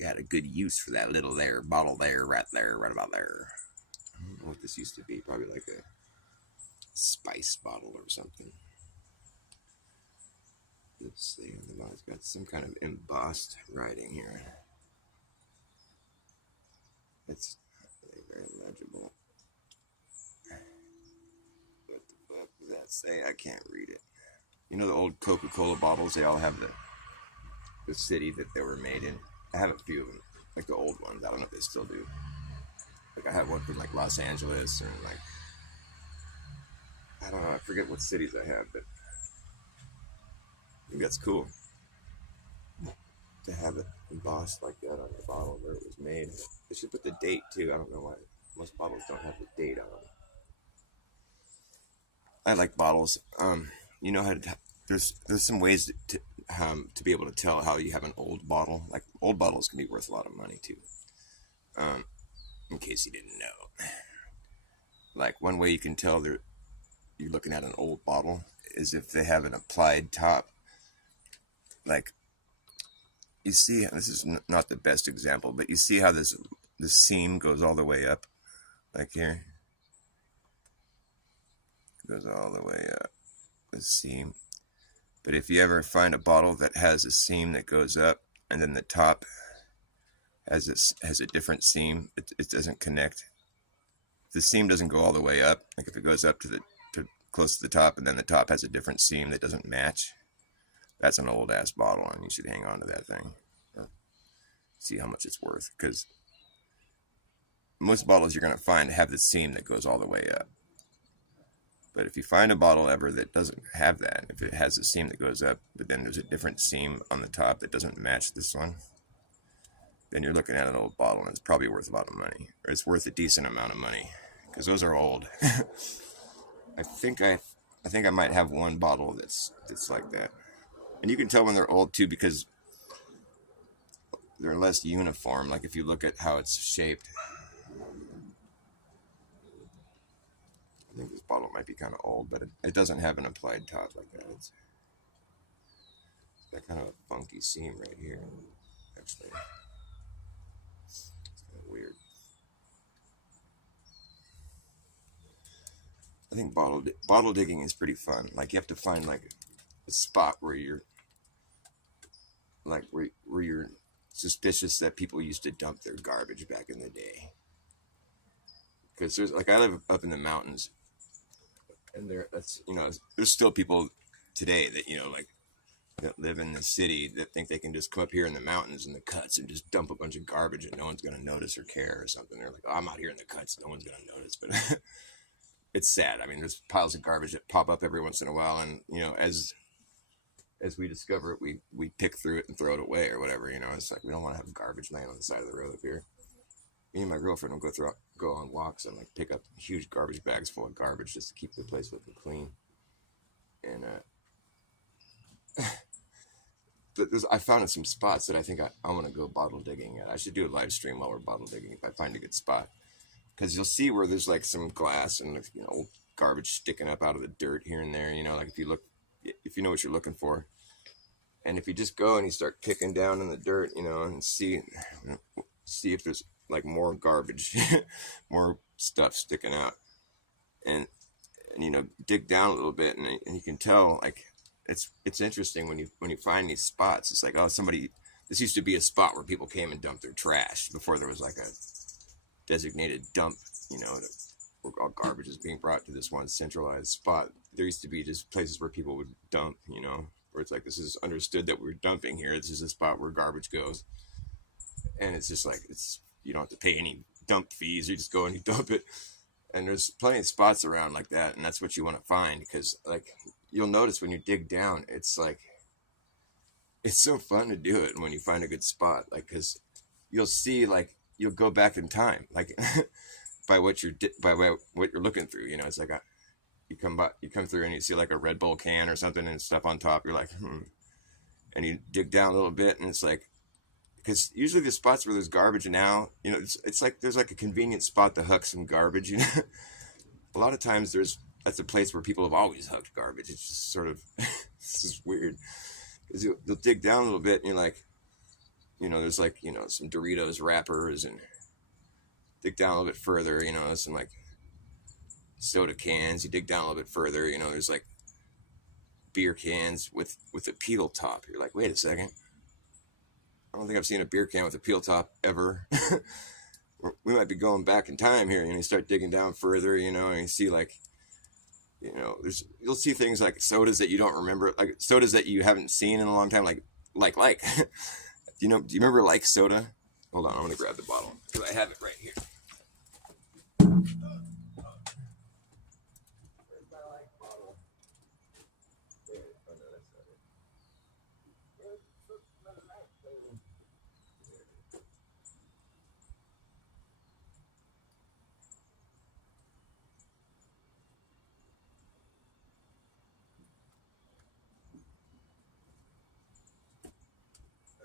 got a good use for that little bottle there, right about there. I don't know what this used to be. Probably like a spice bottle or something. Let's see. It's got some kind of embossed writing here. It's not very legible. What the fuck does that say? I can't read it. You know the old Coca-Cola bottles? They all have the city that they were made in. I have a few of them, like the old ones. I don't know if they still do. Like I have one from like Los Angeles or like I don't know. I forget what cities I have, but I think that's cool to have it embossed like that on the bottle where it was made. They should put the date too. I don't know why most bottles don't have the date on them. I like bottles. You know how to. There's some ways to be able to tell how you have an old bottle. Like old bottles can be worth a lot of money too. In case you didn't know, like one way you can tell you're looking at an old bottle is if they have an applied top. Like you see, this is not the best example, but you see how this seam goes all the way up, like here. It goes all the way up. The seam. But if you ever find a bottle that has a seam that goes up and then the top has a different seam, it doesn't connect. The seam doesn't go all the way up. Like if it goes up to close to the top and then the top has a different seam that doesn't match, that's an old ass bottle and you should hang on to that thing. See how much it's worth, because most bottles you're going to find have the seam that goes all the way up. But if you find a bottle ever that doesn't have that, if it has a seam that goes up, but then there's a different seam on the top that doesn't match this one, then you're looking at an old bottle and it's probably worth a lot of money. Or it's worth a decent amount of money, because those are old. I think I might have one bottle that's like that. And you can tell when they're old too, because they're less uniform. Like if you look at how it's shaped. I think this bottle might be kind of old, but it doesn't have an applied top like that. It's got kind of a funky seam right here, actually. It's kind of weird. I think bottle digging is pretty fun. Like you have to find like a spot where you're like where you're suspicious that people used to dump their garbage back in the day. Because there's like I live up in the mountains. And there's still people today that, like, that live in the city that think they can just come up here in the mountains and the cuts and just dump a bunch of garbage and no one's going to notice or care or something. They're like, oh, I'm out here in the cuts. No one's going to notice. But it's sad. I mean, there's piles of garbage that pop up every once in a while. And, as we discover it, we pick through it and throw it away or whatever. It's like we don't want to have garbage laying on the side of the road up here. Me and my girlfriend will go on walks and like pick up huge garbage bags full of garbage just to keep the place looking clean. And but I found some spots that I think I want to go bottle digging at. I should do a live stream while we're bottle digging if I find a good spot, because you'll see where there's like some glass and old garbage sticking up out of the dirt here and there. Like if you know what you're looking for, and if you just go and you start picking down in the dirt, and see if there's like more garbage, more stuff sticking out, and dig down a little bit, and you can tell like it's interesting when you find these spots. It's like, oh, this used to be a spot where people came and dumped their trash before there was like a designated dump, where all garbage is being brought to this one centralized spot. There used to be just places where people would dump, where it's like, this is understood that we're dumping here. This is a spot where garbage goes, and it's just like you don't have to pay any dump fees. You just go and you dump it. And there's plenty of spots around like that. And that's what you want to find. Because like you'll notice when you dig down, it's like, it's so fun to do it. And when you find a good spot, like, because you'll see, like, you'll go back in time, like by what you're looking through, it's like you come through and you see like a Red Bull can or something and stuff on top. You're like, and you dig down a little bit and it's like, because usually the spots where there's garbage now, it's like there's like a convenient spot to huck some garbage. A lot of times that's a place where people have always hucked garbage. It's just sort of it's just weird, because you'll dig down a little bit and you're like, There's like, some Doritos wrappers, and dig down a little bit further, there's some like soda cans. You dig down a little bit further, there's like beer cans with a peel top. You're like, wait a second. I don't think I've seen a beer can with a peel top ever. We might be going back in time here. You start digging down further, and you see like, you'll see things like sodas that you don't remember, like sodas that you haven't seen in a long time, like. Do you remember like soda? Hold on, I'm gonna grab the bottle because I have it right here.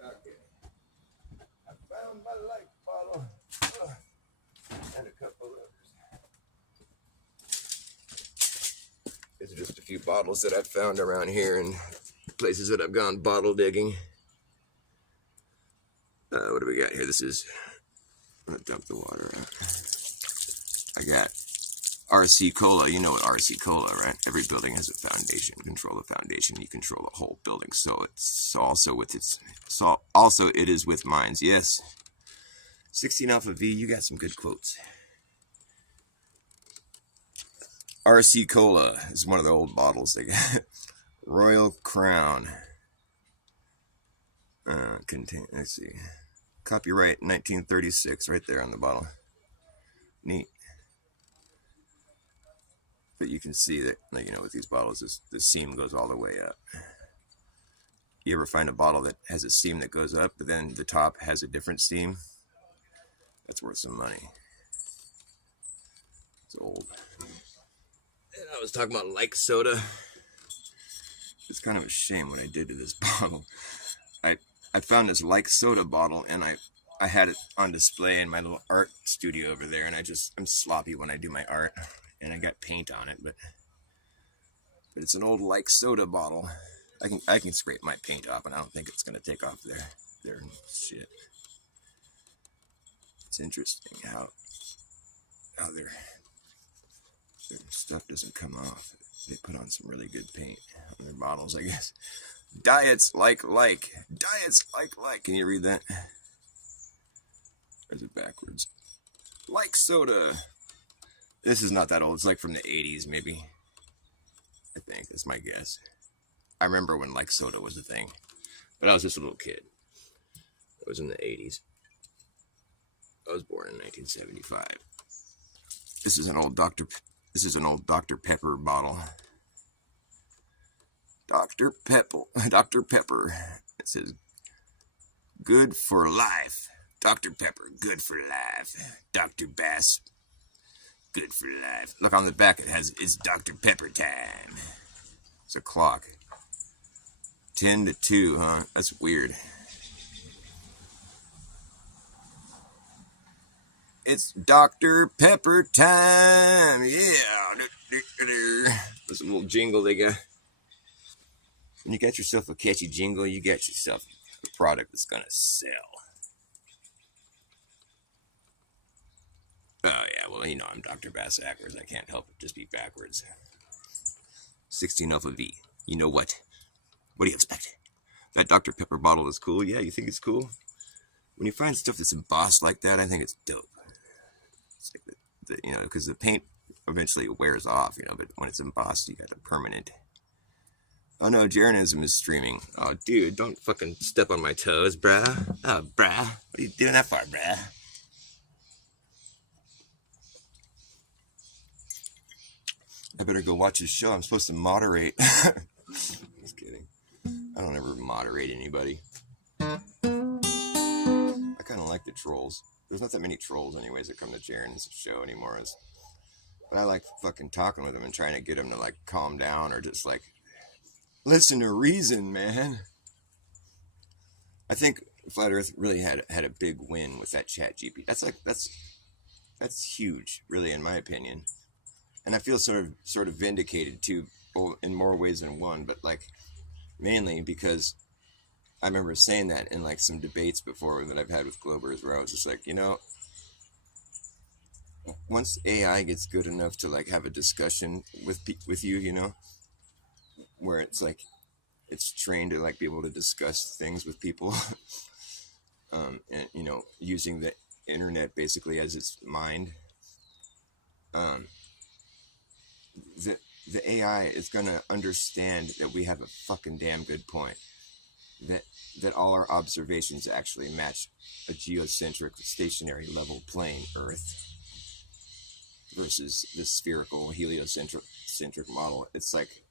Okay, I found my light bottle. And a couple others. These are just a few bottles that I've found around here and places that I've gone bottle digging. What do we got here? I'm gonna dump the water out. I got RC Cola. You know what RC Cola, right? Every building has a foundation. Control the foundation, you control the whole building. So it's also it is with mines. Yes. 16 Alpha V, you got some good quotes. RC Cola is one of the old bottles they got. Royal Crown. Let's see. Copyright 1936, right there on the bottle. Neat. But you can see that, with these bottles, the seam goes all the way up. You ever find a bottle that has a seam that goes up, but then the top has a different seam? That's worth some money. It's old. And I was talking about like soda. It's kind of a shame what I did to this bottle. I found this like soda bottle, and I had it on display in my little art studio over there, and I'm sloppy when I do my art, and I got paint on it, but it's an old like soda bottle. I can scrape my paint off, and I don't think it's gonna take off their shit. It's interesting how their stuff doesn't come off. They put on some really good paint on their bottles, I guess. Diets like. Diets like. Can you read that? Or is it backwards? Like soda. This is not that old. It's like from the 80s, maybe. I think. That's my guess. I remember when like soda was a thing. But I was just a little kid. It was in the 80s. I was born in 1975. This is an old Dr. Pepper bottle. Dr. Pepper. It says, good for life. Dr. Pepper, good for life. Dr. Bass, good for life. Look on the back, it's Dr. Pepper time. It's a clock. 10 to 2, huh? That's weird. It's Dr. Pepper time. Yeah. There's a little jingle they got. When you got yourself a catchy jingle, you got yourself a product that's going to sell. Oh, yeah. Well, I'm Dr. Bass backwards. I can't help it just be backwards. 16 Alpha V. You know what? What do you expect? That Dr. Pepper bottle is cool. Yeah, you think it's cool? When you find stuff that's embossed like that, I think it's dope. It's like because the paint eventually wears off, but when it's embossed, you got a permanent. Oh no, Jeranism is streaming. Oh, dude, don't fucking step on my toes, brah. Oh, brah. What are you doing that for, brah? I better go watch his show. I'm supposed to moderate. Just kidding. I don't ever moderate anybody. I kind of like the trolls. There's not that many trolls anyways that come to Jaren's show anymore. But I like fucking talking with them and trying to get them to like calm down or just like listen to reason, man. I think Flat Earth really had a big win with that ChatGPT. That's huge, really, in my opinion. And I feel sort of vindicated too, in more ways than one. But like mainly because I remember saying that in like some debates before that I've had with Globers, where I was just like, once AI gets good enough to like have a discussion with you, where it's like it's trained to like be able to discuss things with people, and using the internet basically as its mind, um, the the AI is gonna understand that we have a fucking damn good point. That that all our observations actually match a geocentric stationary level plane Earth versus the spherical heliocentric model. It's like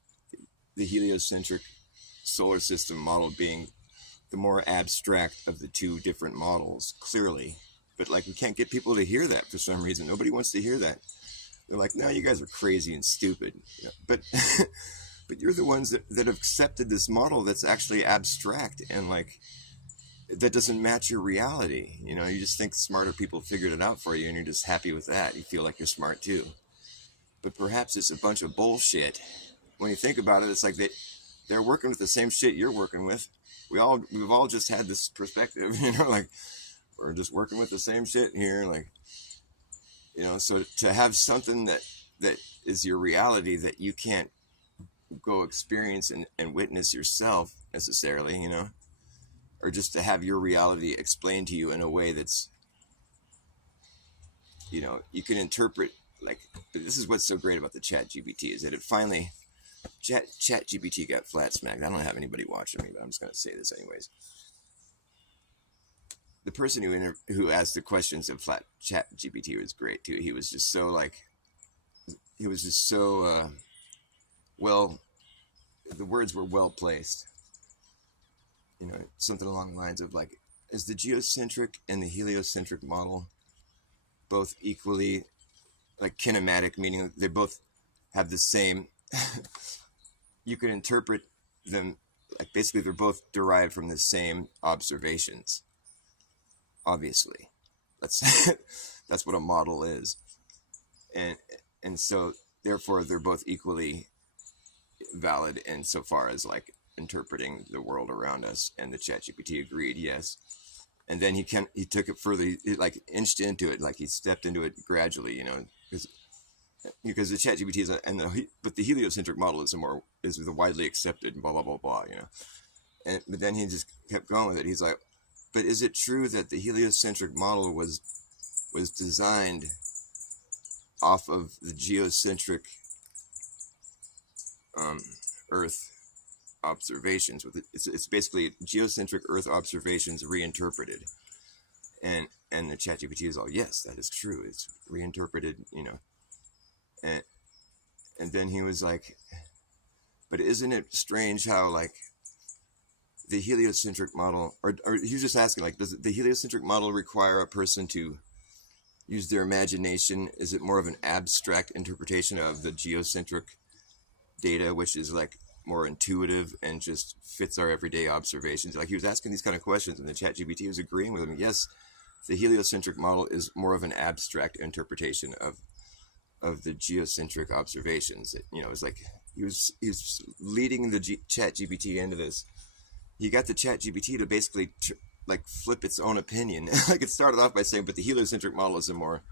the heliocentric solar system model being the more abstract of the two different models, clearly. But like we can't get people to hear that for some reason. Nobody wants to hear that. They're like, no, you guys are crazy and stupid. But but you're the ones that have accepted this model that's actually abstract and like that doesn't match your reality. You just think smarter people figured it out for you and you're just happy with that. You feel like you're smart too. But perhaps it's a bunch of bullshit. When you think about it, it's like they're working with the same shit you're working with. We've all just had this perspective, like we're just working with the same shit here, like so to have something that is your reality that you can't go experience and witness yourself necessarily, or just to have your reality explained to you in a way that's you can interpret like. But this is what's so great about the Chat GPT is that it finally Chat GPT got flat smacked. I don't have anybody watching me, but I'm just going to say this anyways. The person who asked the questions of flat Chat GPT was great too. He was just so well. The words were well placed. Something along the lines of like, is the geocentric and the heliocentric model both equally like kinematic, meaning they both have the same. You can interpret them like basically they're both derived from the same observations. Obviously, that's that's what a model is, and so therefore they're both equally valid insofar as like interpreting the world around us. And the ChatGPT agreed, yes. And then he took it further. He like inched into it, like he stepped into it gradually, because the ChatGPT is but the heliocentric model is the widely accepted blah blah blah blah, but then he just kept going with it. He's like, but is it true that the heliocentric model was designed off of the geocentric Earth observations? It's basically geocentric Earth observations reinterpreted, and the ChatGPT is all, yes, that is true. It's reinterpreted, and then he was like, but isn't it strange how like the heliocentric model, or he was just asking like, does the heliocentric model require a person to use their imagination? Is it more of an abstract interpretation of the geocentric data, which is like more intuitive and just fits our everyday observations? Like he was asking these kind of questions, and the ChatGPT was agreeing with him. Yes, the heliocentric model is more of an abstract interpretation of the geocentric observations. It's like he was leading the ChatGPT into this. He got the ChatGPT to basically like flip its own opinion. Like it started off by saying, but the heliocentric model is the more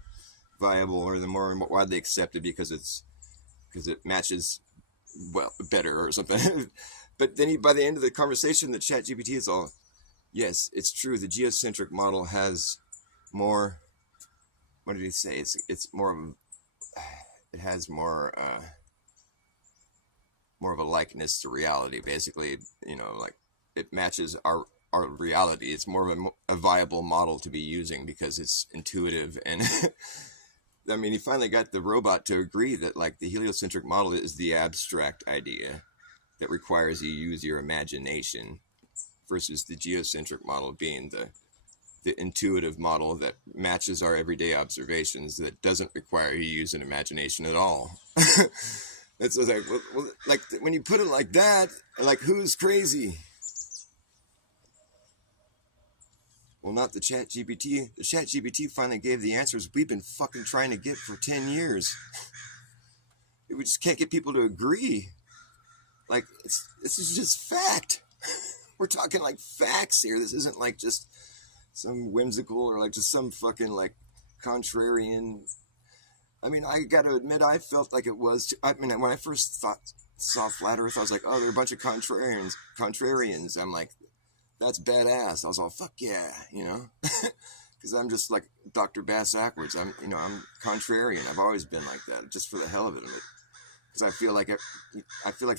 viable or the more widely accepted because it matches well better or something. But then by the end of the conversation, the ChatGPT is all, yes, it's true. The geocentric model has more. What did he say? It's more of it has more of a likeness to reality. Basically, like it matches our reality. It's more of a viable model to be using because it's intuitive. And I mean, he finally got the robot to agree that like the heliocentric model is the abstract idea that requires you use your imagination, versus the geocentric model being the intuitive model that matches our everyday observations, that doesn't require you use an imagination at all. It's like, well, like when you put it like that, like who's crazy? Well, not the ChatGPT. The ChatGPT finally gave the answers we've been fucking trying to get for 10 years. We just can't get people to agree. Like, this is just fact. We're talking like facts here. This isn't like just some whimsical or like just some fucking like contrarian. I mean, I got to admit, I felt like it was. I mean, when I first saw Flat Earth, I was like, oh, they're a bunch of contrarians. Contrarians. I'm like, that's badass. I was all, fuck yeah, you know, because I'm just like Dr. Bass Ackwards. I'm contrarian. I've always been like that, just for the hell of it. Because I feel like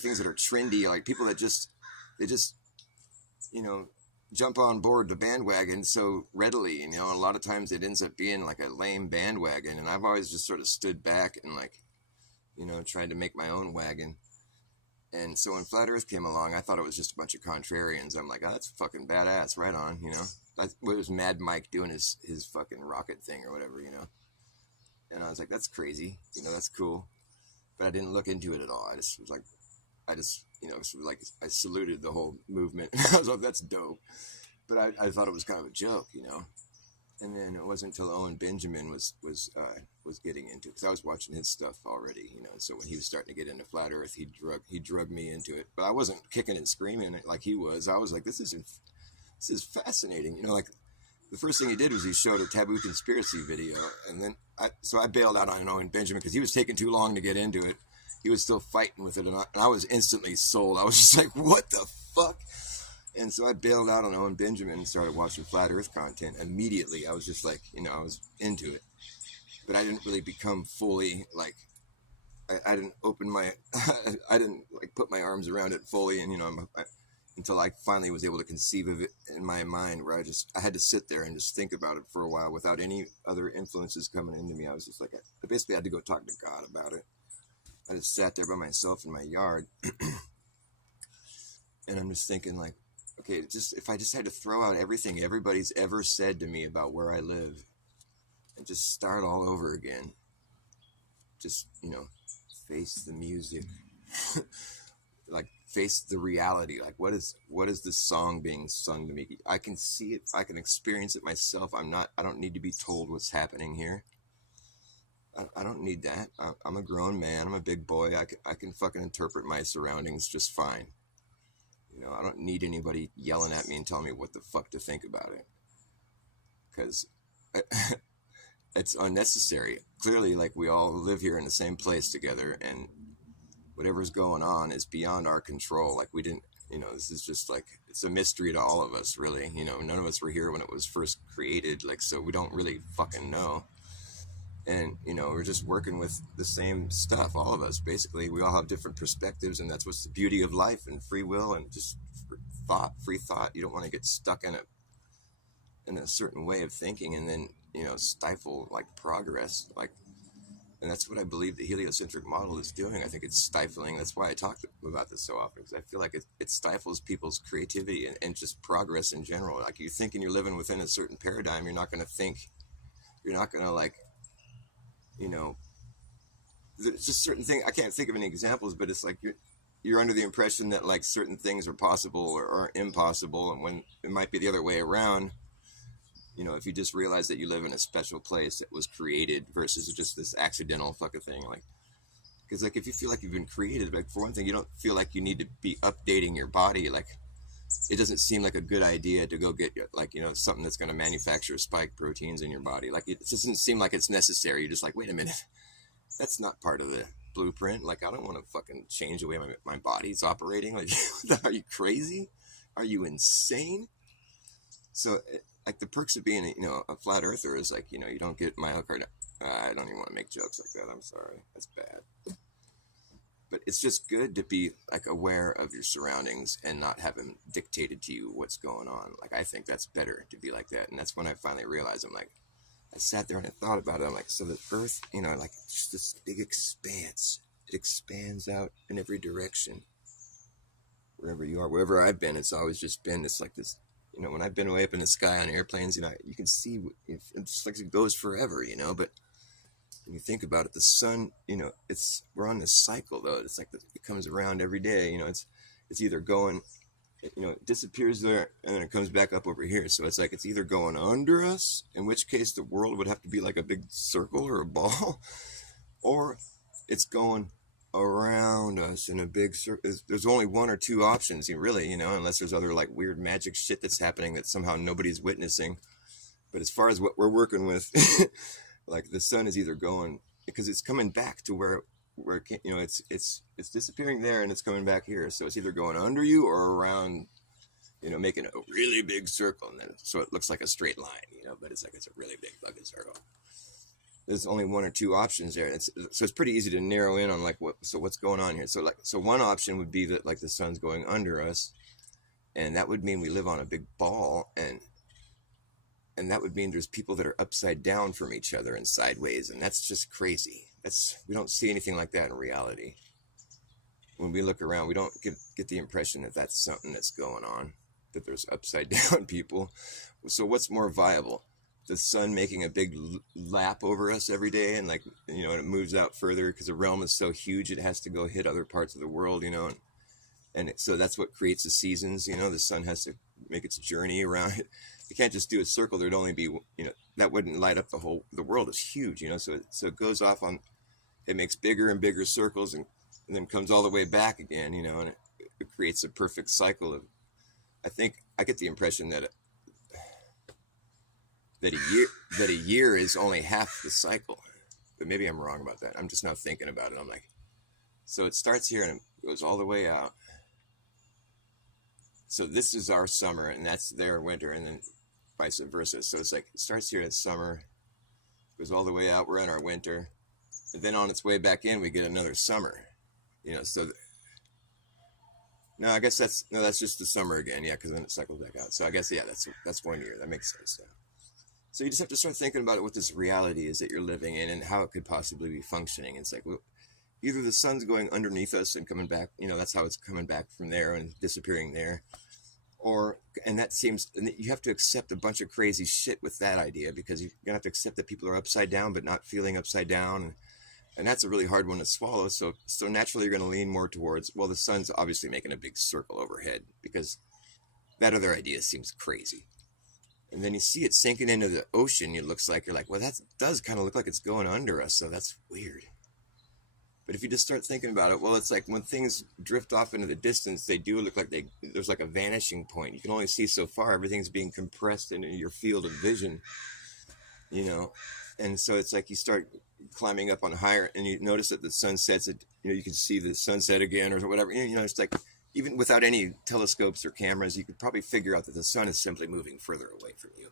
things that are trendy, like people that they just, you know, jump on board the bandwagon so readily, you know. A lot of times it ends up being like a lame bandwagon, and I've always just sort of stood back and like, you know, tried to make my own wagon. And so when Flat Earth came along, I thought it was just a bunch of contrarians. I'm like, oh, that's fucking badass, right on, you know. That's what was Mad Mike doing his fucking rocket thing or whatever, you know. And I was like, that's crazy, you know, that's cool. But I didn't look into it at all. I just was like, you know, sort of like I saluted the whole movement. I was like, that's dope. But I thought it was kind of a joke, you know. And then it wasn't until Owen Benjamin was getting into it, because I was watching his stuff already, you know. So when he was starting to get into Flat Earth, he drug me into it. But I wasn't kicking and screaming like he was. I was like, this is fascinating, you know. Like the first thing he did was he showed a Taboo Conspiracy video, and then I bailed out on Owen Benjamin because he was taking too long to get into it. He was still fighting with it, and I was instantly sold. I was just like, what the fuck? And so I bailed out on Owen Benjamin and started watching Flat Earth content immediately. I was just like, you know, I was into it. But I didn't really become fully, like, I didn't open my, I didn't, like, put my arms around it fully. And, you know, until I finally was able to conceive of it in my mind, where I had to sit there and just think about it for a while without any other influences coming into me. I was just like, I basically had to go talk to God about it. I just sat there by myself in my yard. And I'm just thinking, like, okay, if I just had to throw out everything everybody's ever said to me about where I live and just start all over again, just, you know, face the music, like face the reality. Like, what is this song being sung to me? I can see it. I can experience it myself. I don't need to be told what's happening here. I don't need that. I'm a grown man. I'm a big boy. I can fucking interpret my surroundings just fine. You know, I don't need anybody yelling at me and telling me what the fuck to think about it, because it's unnecessary. Clearly, like, we all live here in the same place together, and whatever's going on is beyond our control. Like, we didn't, you know, this is just like, it's a mystery to all of us, really. You know, none of us were here when it was first created, like, so we don't really fucking know. And, you know, we're just working with the same stuff, all of us, basically. We all have different perspectives, and that's what's the beauty of life and free will and just free thought. You don't want to get stuck in a certain way of thinking and then, you know, stifle, like, progress. Like, and that's what I believe the heliocentric model is doing. I think it's stifling. That's why I talk about this so often, because I feel like it stifles people's creativity and just progress in general. Like, you're thinking you're living within a certain paradigm, you're not going to, like, you know, there's just certain things. I can't think of any examples, but it's like you're under the impression that, like, certain things are possible or impossible, and when it might be the other way around. You know, if you just realize that you live in a special place that was created versus just this accidental fucking thing, like, because, like, if you feel like you've been created, like, for one thing, you don't feel like you need to be updating your body. Like, it doesn't seem like a good idea to go get, like, you know, something that's going to manufacture spike proteins in your body. Like, it doesn't seem like it's necessary. You're just like, wait a minute, that's not part of the blueprint. Like, I don't want to fucking change the way my body's operating. Like, are you crazy? Are you insane? So, like, the perks of being, you know, a flat earther is, like, you know, you don't get myocarditis. I don't even want to make jokes like that. I'm sorry. That's bad. But it's just good to be, like, aware of your surroundings and not have them dictated to you what's going on. Like, I think that's better to be like that. And that's when I finally realized, I'm like, I sat there and I thought about it. I'm like, so the earth, you know, like, just this big expanse. It expands out in every direction. Wherever you are, wherever I've been, it's always just been, it's like this, you know, when I've been way up in the sky on airplanes, you know, you can see, it's like it goes forever, you know, but when you think about it, the sun, you know, we're on this cycle, though. It's like it comes around every day, you know. It's either going, you know, it disappears there and then it comes back up over here. So it's like it's either going under us, in which case the world would have to be like a big circle or a ball, or it's going around us in a big circle. There's only one or two options, really, unless there's other like weird magic shit that's happening that somehow nobody's witnessing. But as far as what we're working with, like the sun is either going because it's coming back to where it can't, it's disappearing there and it's coming back here. So it's either going under you or around, making a really big circle, and then so it looks like a straight line, but it's a really big fucking circle. There's only one or two options there. So it's pretty easy to narrow in on like what's going on here. So one option would be that like the sun's going under us, and that would mean we live on a big ball, and that would mean there's people that are upside down from each other and sideways, and that's just crazy. We don't see anything like that in reality. When we look around, we don't get the impression that that's something that's going on, that there's upside down people. So what's more viable? The sun making a big lap over us every day, and and it moves out further because the realm is so huge it has to go hit other parts of the world, so that's what creates the seasons. The sun has to make its journey around it. You can't just do a circle. There'd only be, that wouldn't light up the world is huge, so it goes off on, it makes bigger and bigger circles and then comes all the way back again, and it creates a perfect cycle of, I think I get the impression that a year is only half the cycle, but maybe I'm wrong about that. I'm just now thinking about it. I'm like, so it starts here and it goes all the way out. So this is our summer and that's their winter, and then vice versa. So it's like, it starts here as summer, goes all the way out. We're in our winter, and then on its way back in, we get another summer, so no, I guess that's just the summer again. Yeah. Cause then it cycles back out. So I guess, yeah, that's 1 year. That makes sense. Yeah. So you just have to start thinking about what this reality is that you're living in and how it could possibly be functioning. It's like, well, either the sun's going underneath us and coming back, that's how it's coming back from there and disappearing there. And you have to accept a bunch of crazy shit with that idea, because you're going to have to accept that people are upside down, but not feeling upside down. And that's a really hard one to swallow. So naturally you're going to lean more towards, well, the sun's obviously making a big circle overhead, because that other idea seems crazy. And then you see it sinking into the ocean. You're like, well, that does kind of look like it's going under us. So that's weird. But if you just start thinking about it, well, it's like when things drift off into the distance, they do look like there's like a vanishing point. You can only see so far. Everything's being compressed into your field of vision, And so it's like you start climbing up on higher, and you notice that the sun sets. You can see the sunset again or whatever. It's like, even without any telescopes or cameras, you could probably figure out that the sun is simply moving further away from you.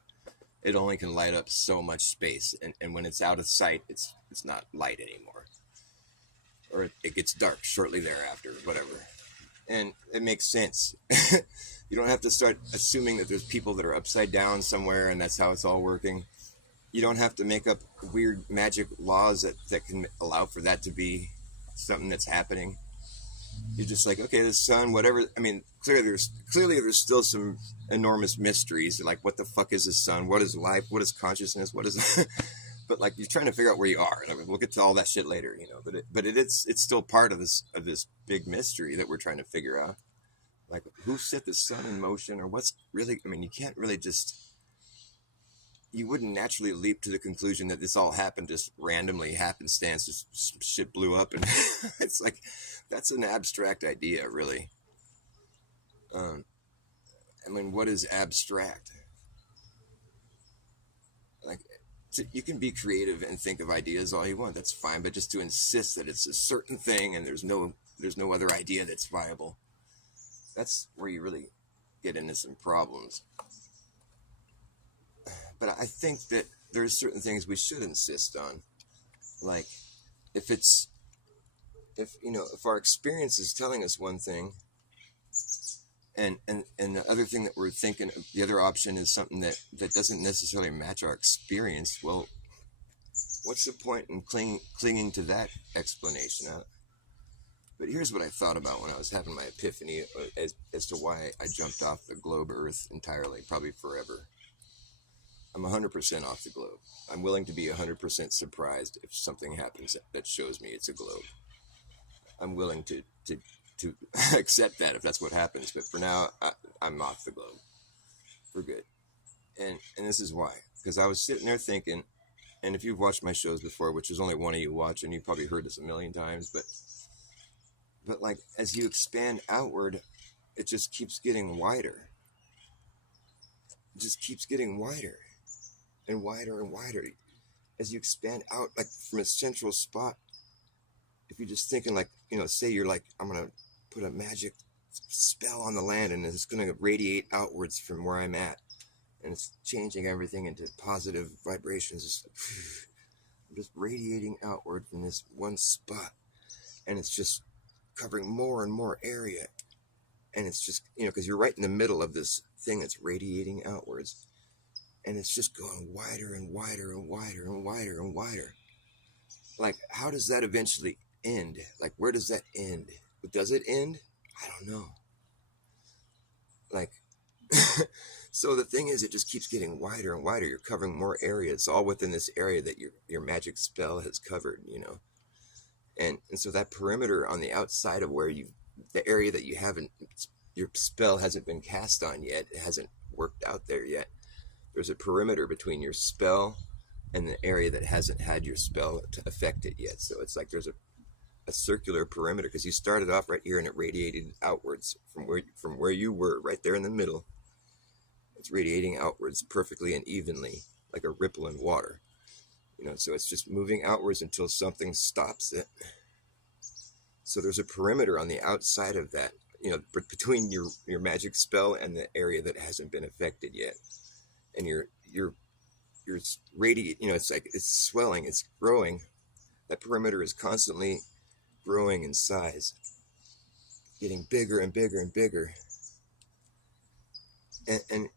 It only can light up so much space, and when it's out of sight, it's not light anymore, or it gets dark shortly thereafter, whatever. And it makes sense. You don't have to start assuming that there's people that are upside down somewhere and that's how it's all working. You don't have to make up weird magic laws that can allow for that to be something that's happening. You're just like, okay, the sun, whatever. I mean, clearly there's still some enormous mysteries, like what the fuck is the sun? What is life? What is consciousness? What is but like, you're trying to figure out where you are. And I mean, we'll get to all that shit later, but it's still part of this big mystery that we're trying to figure out. Like, who set the sun in motion, or what's really, I mean, you can't really you wouldn't naturally leap to the conclusion that this all happened just randomly, happenstance, just shit blew up. And it's like, that's an abstract idea, really. I mean, what is abstract? Like, you can be creative and think of ideas all you want. That's fine. But just to insist that it's a certain thing and there's no other idea that's viable, that's where you really get into some problems. But I think that there's certain things we should insist on. Like, if our experience is telling us one thing, and the other thing that we're thinking, the other option is something that doesn't necessarily match our experience, well, what's the point in clinging to that explanation? But here's what I thought about when I was having my epiphany as to why I jumped off the globe Earth entirely, probably forever. I'm 100% off the globe. I'm willing to be 100% surprised if something happens that shows me it's a globe. I'm willing to accept that if that's what happens. But for now, I'm off the globe for good. And this is why. Because I was sitting there thinking, and if you've watched my shows before, which there's only one of you watching, you've probably heard this a million times, but But like as you expand outward, it just keeps getting wider. It just keeps getting wider and wider and wider. As you expand out, like from a central spot, if you're just thinking like, say you're like, I'm going to put a magic spell on the land and it's going to radiate outwards from where I'm at. And it's changing everything into positive vibrations. I'm just radiating outward from this one spot. And it's just covering more and more area. And it's just, because you're right in the middle of this thing that's radiating outwards. And it's just going wider and wider and wider and wider and wider. Like, how does that eventually end? Like, where does that end? Does it end? I don't know. Like, so the thing is, it just keeps getting wider and wider. You're covering more area. It's all within this area that your magic spell has covered, And so that perimeter on the outside of where the area that you haven't, your spell hasn't been cast on yet, it hasn't worked out there yet. There's a perimeter between your spell and the area that hasn't had your spell to affect it yet. So it's like there's a circular perimeter, because you started off right here and it radiated outwards from where you were, right there in the middle. It's radiating outwards perfectly and evenly, like a ripple in water. So it's just moving outwards until something stops it. So there's a perimeter on the outside of that, between your magic spell and the area that hasn't been affected yet. And you're radiate, it's like it's swelling, it's growing. That perimeter is constantly growing in size, getting bigger and bigger and bigger. And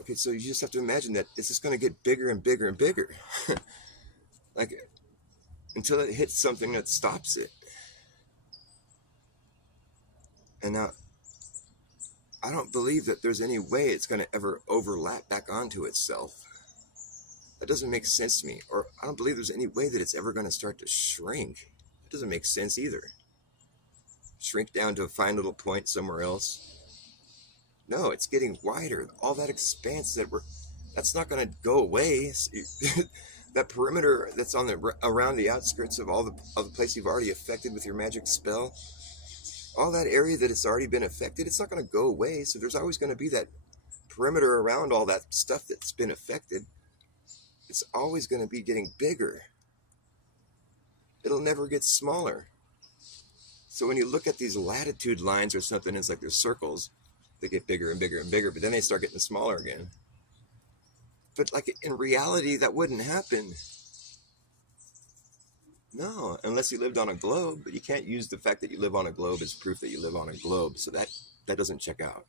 okay, so you just have to imagine that it's just going to get bigger and bigger and bigger, like until it hits something that stops it. And now, I don't believe that there's any way it's going to ever overlap back onto itself. That doesn't make sense to me. Or I don't believe there's any way that it's ever going to start to shrink. It doesn't make sense either. Shrink down to a fine little point somewhere else. No, it's getting wider. All that expanse that's not going to go away. That perimeter that's around the outskirts of all the places you've already affected with your magic spell, all that area that it's already been affected, it's not going to go away. So there's always going to be that perimeter around all that stuff that's been affected. It's always going to be getting bigger. It'll never get smaller. So when you look at these latitude lines or something, it's like there's circles. They get bigger and bigger and bigger, but then they start getting smaller again. But like in reality, that wouldn't happen. No, unless you lived on a globe. But you can't use the fact that you live on a globe as proof that you live on a globe. So that doesn't check out.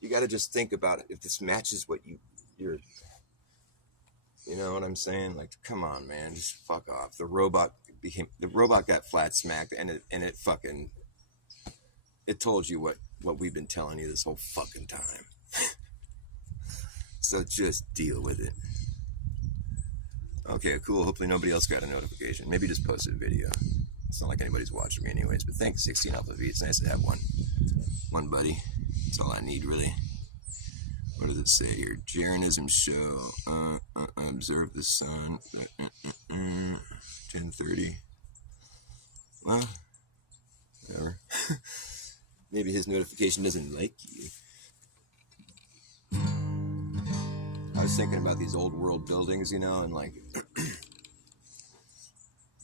You got to just think about it. If this matches what you're, you know what I'm saying? Like, come on, man, just fuck off. The robot got flat smacked, and it told you what we've been telling you this whole fucking time. So just deal with it. Okay, cool. Hopefully nobody else got a notification. Maybe just posted a video. It's not like anybody's watching me anyways, but thanks, 16 Alpha V. It's nice to have one buddy. That's all I need, really. What does it say here? Jeranism show. Observe the sun. 10:30. Well, whatever. Maybe his notification doesn't like you. I was thinking about these old world buildings, and like,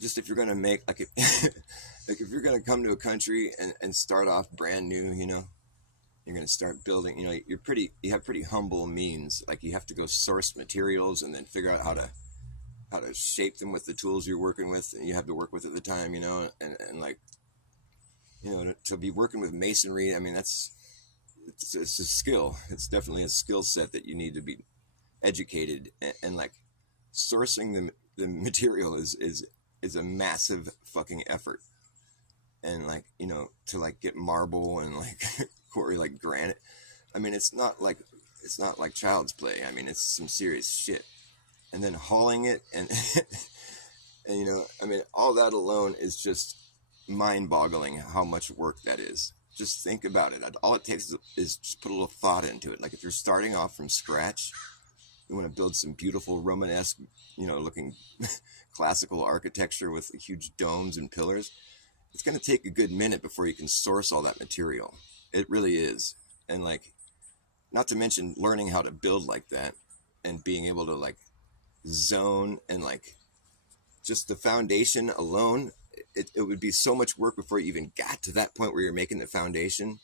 just if you're gonna make like if you're gonna come to a country and start off brand new, you're gonna start building. You have pretty humble means. Like you have to go source materials and then figure out how to shape them with the tools you're working with, and you have to work with at the time, and like, to be working with masonry. I mean, it's a skill. It's definitely a skill set that you need to be educated, and like sourcing the material is a massive fucking effort. And like, to like get marble and like quarry like granite. I mean, it's not like child's play. I mean, it's some serious shit. And then hauling it and and I mean, all that alone is just mind-boggling how much work that is. Just think about it. All it takes is just put a little thought into it. Like if you're starting off from scratch, you want to build some beautiful Romanesque, looking classical architecture with huge domes and pillars. it's going to take a good minute before you can source all that material. It really is. And like, not to mention learning how to build like that and being able to like zone and like just the foundation alone. It would be so much work before you even got to that point where you're making the foundation.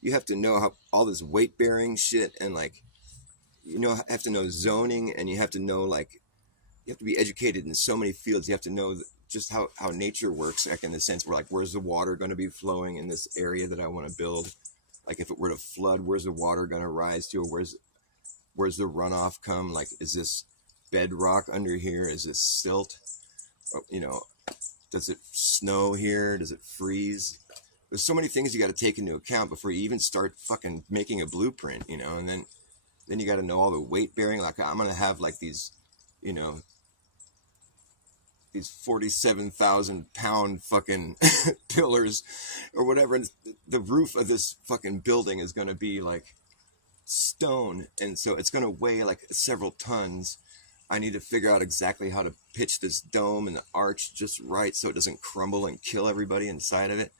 You have to know how all this weight bearing shit and like, have to know zoning, and you have to know like, you have to be educated in so many fields. You have to know just how nature works, like in the sense where like, where's the water going to be flowing in this area that I want to build? Like if it were to flood, where's the water going to rise to? Where's the runoff come? Like, is this bedrock under here? Is this silt? Does it snow here? Does it freeze? There's so many things you got to take into account before you even start fucking making a blueprint, and then you got to know all the weight bearing. Like I'm going to have like these, these 47,000 pound fucking pillars or whatever. And the roof of this fucking building is going to be like stone. And so it's going to weigh like several tons. I need to figure out exactly how to pitch this dome and the arch just right so it doesn't crumble and kill everybody inside of it.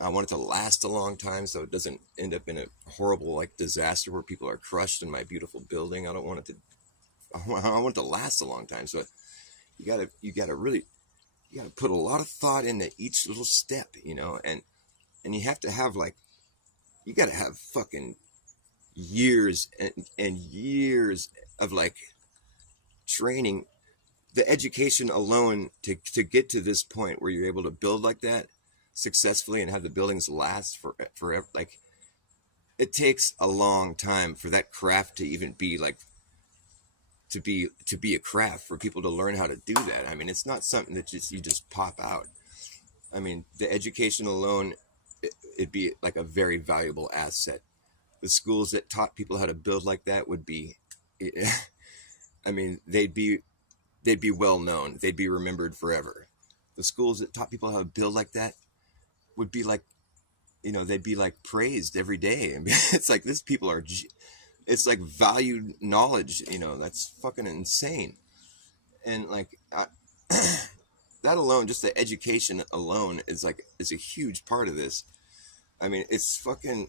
I want it to last a long time so it doesn't end up in a horrible like disaster where people are crushed in my beautiful building. I want it to last a long time. So you gotta put a lot of thought into each little step, and you have to have like, you gotta have fucking years and years of like training, the education alone to get to this point where you're able to build like that successfully and have the buildings last forever. Like, it takes a long time for that craft to even be like, to be a craft, for people to learn how to do that. I mean, it's not something that you just pop out. I mean, the education alone, it'd be like a very valuable asset. The schools that taught people how to build like that would be, I mean, they'd be well known. They'd be remembered forever. The schools that taught people how to build like that would be like, they'd be like praised every day. I mean, it's like, these people are, it's like valued knowledge, that's fucking insane. And like, that alone, just the education alone is a huge part of this. I mean, it's fucking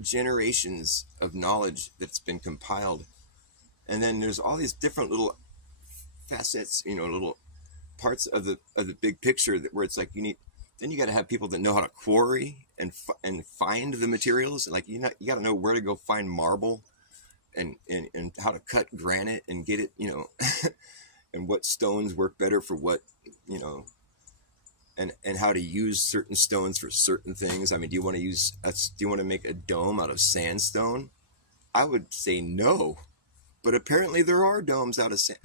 generations of knowledge that's been compiled. And then there's all these different little facets, little parts of the big picture where it's like, you got to have people that know how to quarry and find the materials. Like, you got to know where to go find marble and how to cut granite and get it, and what stones work better for what, and how to use certain stones for certain things. I mean, do you want to make a dome out of sandstone? I would say no, but apparently there are domes out of sand.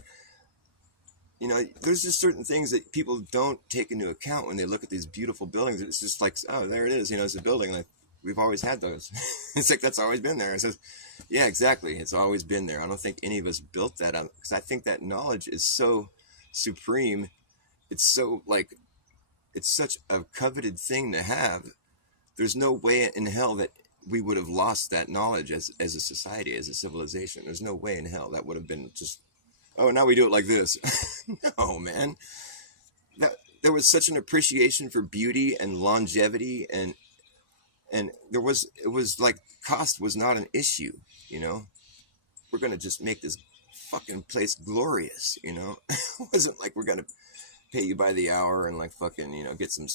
There's just certain things that people don't take into account when they look at these beautiful buildings. It's just like, oh, there it is. It's a building. Like, we've always had those. It's like, that's always been there. I says, yeah, exactly. It's always been there. I don't think any of us built that up, because I think that knowledge is so supreme. It's so like, it's such a coveted thing to have. There's no way in hell that we would have lost that knowledge as a society, as a civilization. There's no way in hell that would have been just, oh, now we do it like this. No, man. There was such an appreciation for beauty and longevity, and it was like, cost was not an issue. We're gonna just make this fucking place glorious. It wasn't like we're gonna pay you by the hour and like fucking get some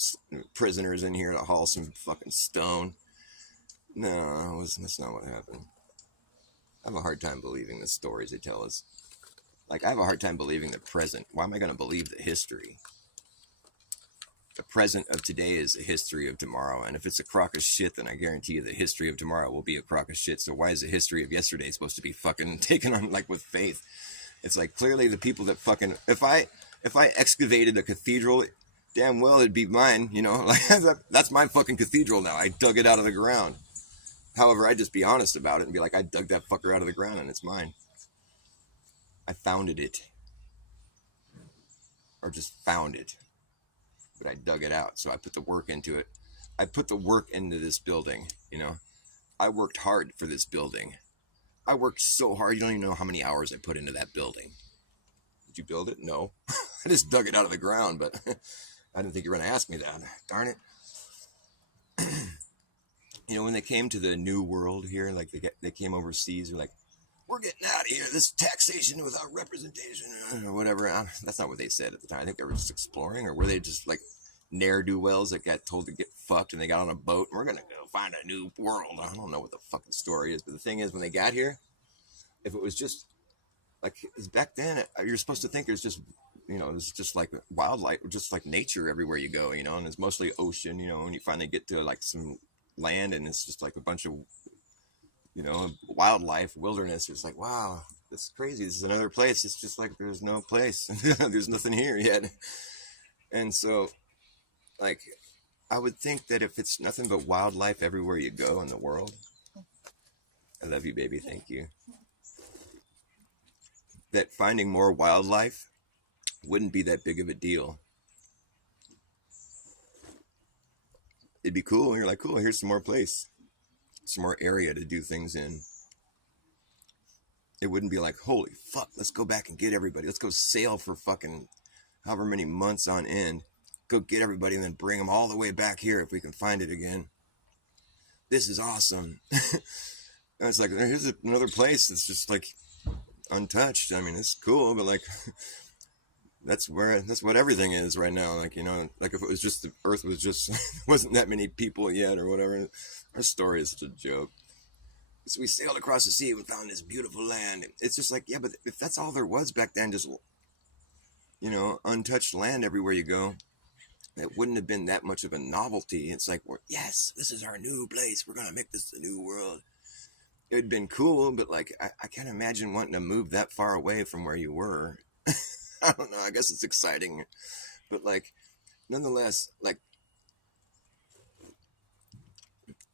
prisoners in here to haul some fucking stone. No, that's not what happened. I have a hard time believing the stories they tell us. Like, I have a hard time believing the present. Why am I going to believe the history? The present of today is the history of tomorrow. And if it's a crock of shit, then I guarantee you the history of tomorrow will be a crock of shit. So why is the history of yesterday supposed to be fucking taken on like with faith? It's like, clearly the people that fucking, if I excavated a cathedral, damn well it'd be mine, like that's my fucking cathedral now. I dug it out of the ground. However, I'd just be honest about it and be like, I dug that fucker out of the ground and it's mine. I founded it. Or just found it. But I dug it out. So I put the work into it. I put the work into this building, I worked hard for this building. I worked so hard, you don't even know how many hours I put into that building. Did you build it? No. I just dug it out of the ground, but I didn't think you were going to ask me that. Darn it. You know, when they came to the New World here, like they came overseas, they're like, we're getting out of here. This taxation without representation or whatever. That's not what they said at the time. I think they were just exploring, or were they just like ne'er-do-wells that got told to get fucked and they got on a boat and we're going to go find a new world. I don't know what the fucking story is, but the thing is, when they got here, if it was just like back then, you're supposed to think there's just, you know, it's just like wildlife, just like nature everywhere you go, you know, and it's mostly ocean, you know, and you finally get to like some land and it's just like a bunch of, you know, wildlife, wilderness. It's like, wow, this is crazy. This is another place. It's just like there's no place. There's nothing here yet. And so, like, I would think that if it's nothing but wildlife everywhere you go in the world, I love you, baby. Thank you. That finding more wildlife wouldn't be that big of a deal. It'd be cool. And you're like, cool, here's some more place, some more area to do things in. It wouldn't be like, holy fuck, let's go back and get everybody. Let's go sail for fucking however many months on end. Go get everybody and then bring them all the way back here if we can find it again. This is awesome. And it's like, here's another place that's just like untouched. I mean, it's cool, but like, that's what everything is right now. Like, you know, like if it was just the earth was just, wasn't that many people yet or whatever. Our story is such a joke. So we sailed across the sea and found this beautiful land. It's just like, yeah, but if that's all there was back then, just, you know, untouched land everywhere you go, it wouldn't have been that much of a novelty. It's like, well, yes, this is our new place. We're going to make this the new world. It'd been cool, but like, I can't imagine wanting to move that far away from where you were. I don't know. I guess it's exciting, but like, nonetheless, like,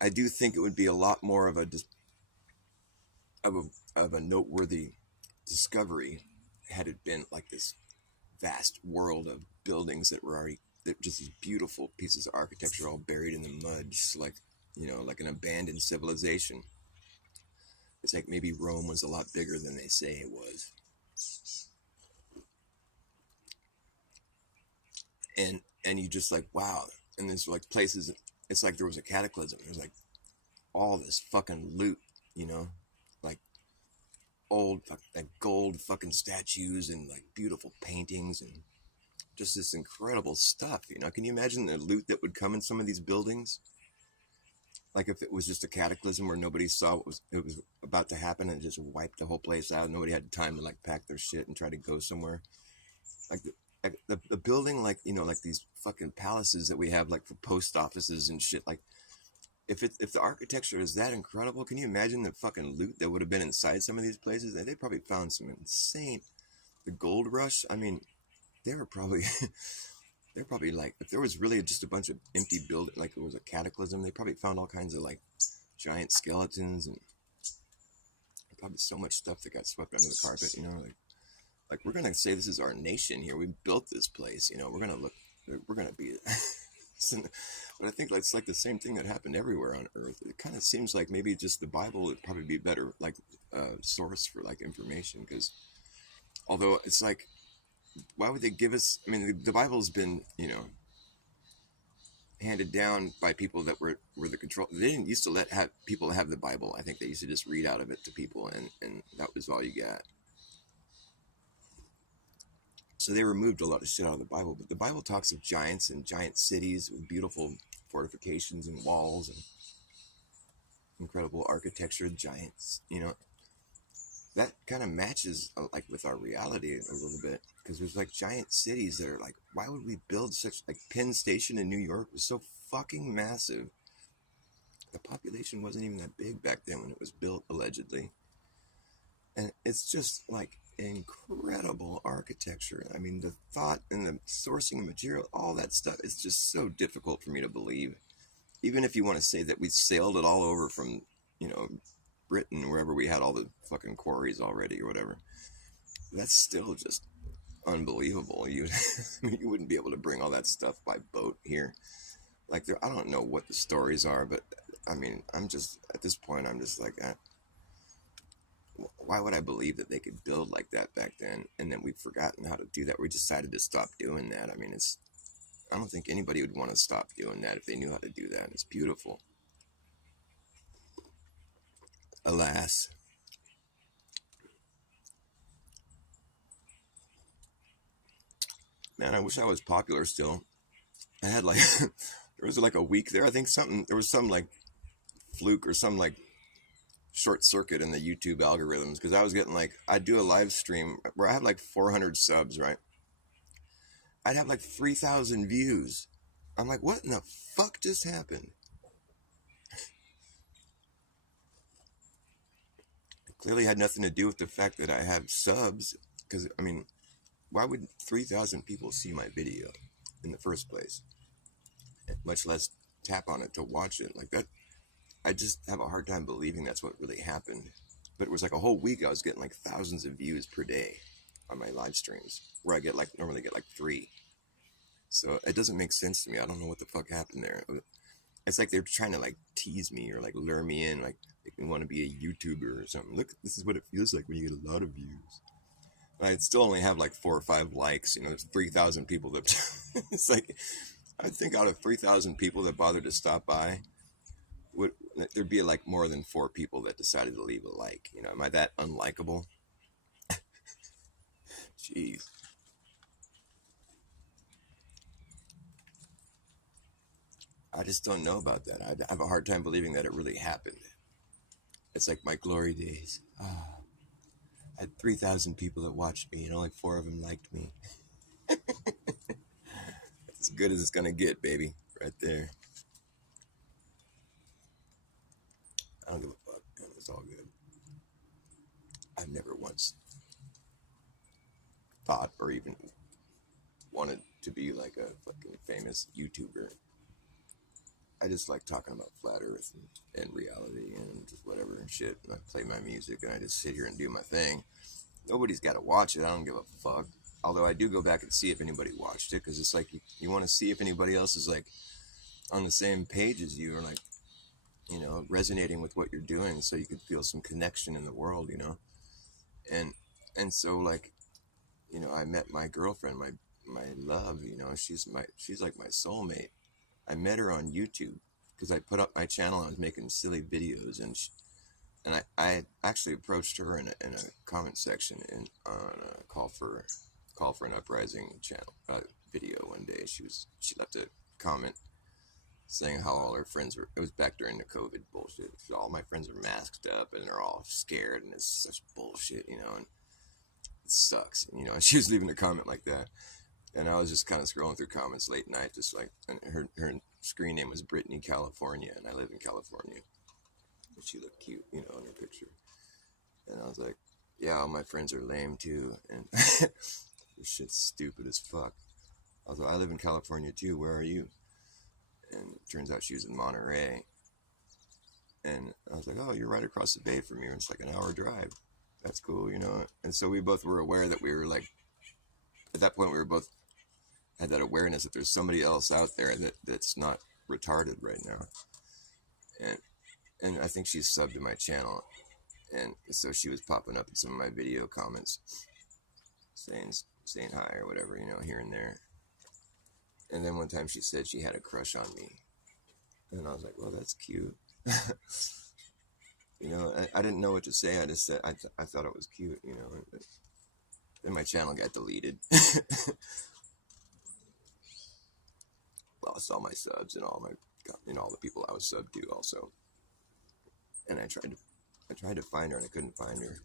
I do think it would be a lot more of a noteworthy discovery had it been like this vast world of buildings that were already just these beautiful pieces of architecture all buried in the mud, just like, you know, like an abandoned civilization. It's like maybe Rome was a lot bigger than they say it was. And you just like, wow. And there's like places, it's like there was a cataclysm. There's like all this fucking loot, you know, like old like gold fucking statues and like beautiful paintings and just this incredible stuff, you know. Can you imagine the loot that would come in some of these buildings? Like if it was just a cataclysm where nobody saw what it was about to happen and just wiped the whole place out. Nobody had time to like pack their shit and try to go somewhere. Like the building, like, you know, like these fucking palaces that we have like for post offices and shit. Like if the architecture is that incredible, can you imagine the fucking loot that would have been inside some of these places? They probably found some insane. The gold rush. I mean, they were probably they're probably like, if there was really just a bunch of empty buildings, like it was a cataclysm, they probably found all kinds of like giant skeletons and probably so much stuff that got swept under the carpet, you know. Like we're gonna say this is our nation here. We built this place, you know. We're gonna be. But I think it's like the same thing that happened everywhere on Earth. It kind of seems like maybe just the Bible would probably be better, like source for like information, because although it's like, why would they give us? I mean, the Bible's been, you know, handed down by people that were the control. They didn't used to have people have the Bible. I think they used to just read out of it to people, and that was all you got. So they removed a lot of shit out of the Bible, but the Bible talks of giants and giant cities with beautiful fortifications and walls and incredible architecture, giants, you know. That kind of matches like with our reality a little bit, because there's like giant cities that are like, why would we build such, like Penn Station in New York was so fucking massive. The population wasn't even that big back then when it was built, allegedly. And it's just like incredible architecture. I mean, the thought and the sourcing of material, all that stuff, it's just so difficult for me to believe. Even if you want to say that we sailed it all over from, you know, Britain, wherever we had all the fucking quarries already or whatever, that's still just unbelievable. You wouldn't be able to bring all that stuff by boat here. Like, I don't know what the stories are, but I mean, I'm just, at this point, I'm just like, why would I believe that they could build like that back then? And then we've forgotten how to do that. We decided to stop doing that. I mean, I don't think anybody would want to stop doing that if they knew how to do that. It's beautiful. Alas. Man, I wish I was popular still. I had like, there was like a week there. I think there was some like fluke or some like short circuit in the YouTube algorithms because I was getting like, I'd do a live stream where I had like 400 subs, right? I'd have like 3,000 views. I'm like, what in the fuck just happened? It clearly had nothing to do with the fact that I have subs because, I mean, why would 3,000 people see my video in the first place? Much less tap on it to watch it like that. I just have a hard time believing that's what really happened. But it was like a whole week I was getting like thousands of views per day on my live streams, where I get like normally get like 3. So it doesn't make sense to me. I don't know what the fuck happened there. It's like they're trying to like tease me or like lure me in, like make me want to be a YouTuber or something. Look, this is what it feels like when you get a lot of views. I'd still only have like 4 or 5 likes. You know, there's 3,000 people that. It's like, I think out of 3,000 people that bothered to stop by, there'd be like more than 4 people that decided to leave a like. You know, am I that unlikable? Jeez. I just don't know about that. I have a hard time believing that it really happened. It's like my glory days. I had 3,000 people that watched me and only 4 of them liked me. As good as it's gonna get, baby. Right there. I don't give a fuck. It's all good. I've never once thought or even wanted to be like a fucking famous YouTuber. I just like talking about flat earth and reality and just whatever and shit. And I play my music and I just sit here and do my thing. Nobody's got to watch it. I don't give a fuck. Although I do go back and see if anybody watched it, because it's like you want to see if anybody else is like on the same page as you, or like, you know, resonating with what you're doing, so you could feel some connection in the world, you know. And so like, you know, I met my girlfriend, my love, you know, she's like my soulmate. I met her on YouTube because I put up my channel and I was making silly videos, and I actually approached her in a comment section on a call for an uprising channel video one day. She left a comment saying how all her friends were. It was back during the COVID bullshit. So all my friends are masked up and they're all scared, and it's such bullshit, you know, and it sucks. And, you know, she was leaving a comment like that. And I was just kind of scrolling through comments late night, just like, and her screen name was Brittany, California, and I live in California. And she looked cute, you know, in her picture. And I was like, yeah, all my friends are lame too, and this shit's stupid as fuck. I was like, I live in California too, where are you? And it turns out she was in Monterey. And I was like, oh, you're right across the bay from here. It's like an hour drive. That's cool, you know. And so we both were aware that we were like, at that point we were both had that awareness that there's somebody else out there that's not retarded right now. And I think she's subbed to my channel, and so she was popping up in some of my video comments saying hi or whatever, you know, here and there. And then one time she said she had a crush on me, and I was like, well, that's cute. You know, I didn't know what to say. I just said I thought it was cute, you know. Then my channel got deleted. Lost all my subs and all the people I was subbed to also. And I tried to find her, and I couldn't find her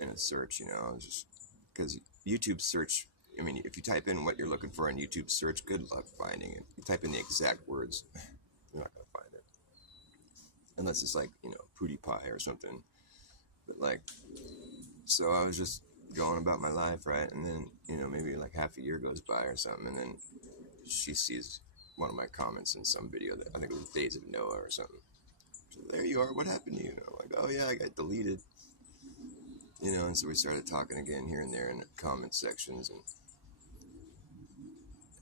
in a search, you know. Just because YouTube search, I mean, if you type in what you're looking for on YouTube search, good luck finding it. You type in the exact words, you're not gonna find it, unless it's like, you know, PewDiePie or something. But like, so I was just going about my life, right? And then, you know, maybe like half a year goes by or something, and then she sees one of my comments in some video that I think it was Days of Noah or something. So there you are. What happened to you? And I'm like, oh yeah, I got deleted. You know, and so we started talking again here and there in the comment sections,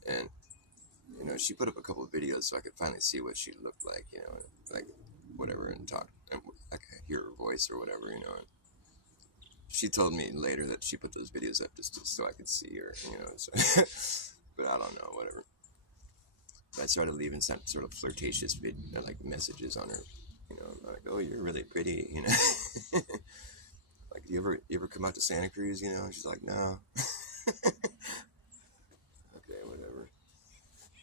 and you know, she put up a couple of videos so I could finally see what she looked like, you know, like whatever, and talk, and I could hear her voice or whatever, you know. And she told me later that she put those videos up just so I could see her, you know. So but I don't know, whatever. I started leaving some sort of flirtatious like messages on her, like, oh, you're really pretty, like, you ever come out to Santa Cruz, And she's like, no. Okay, whatever.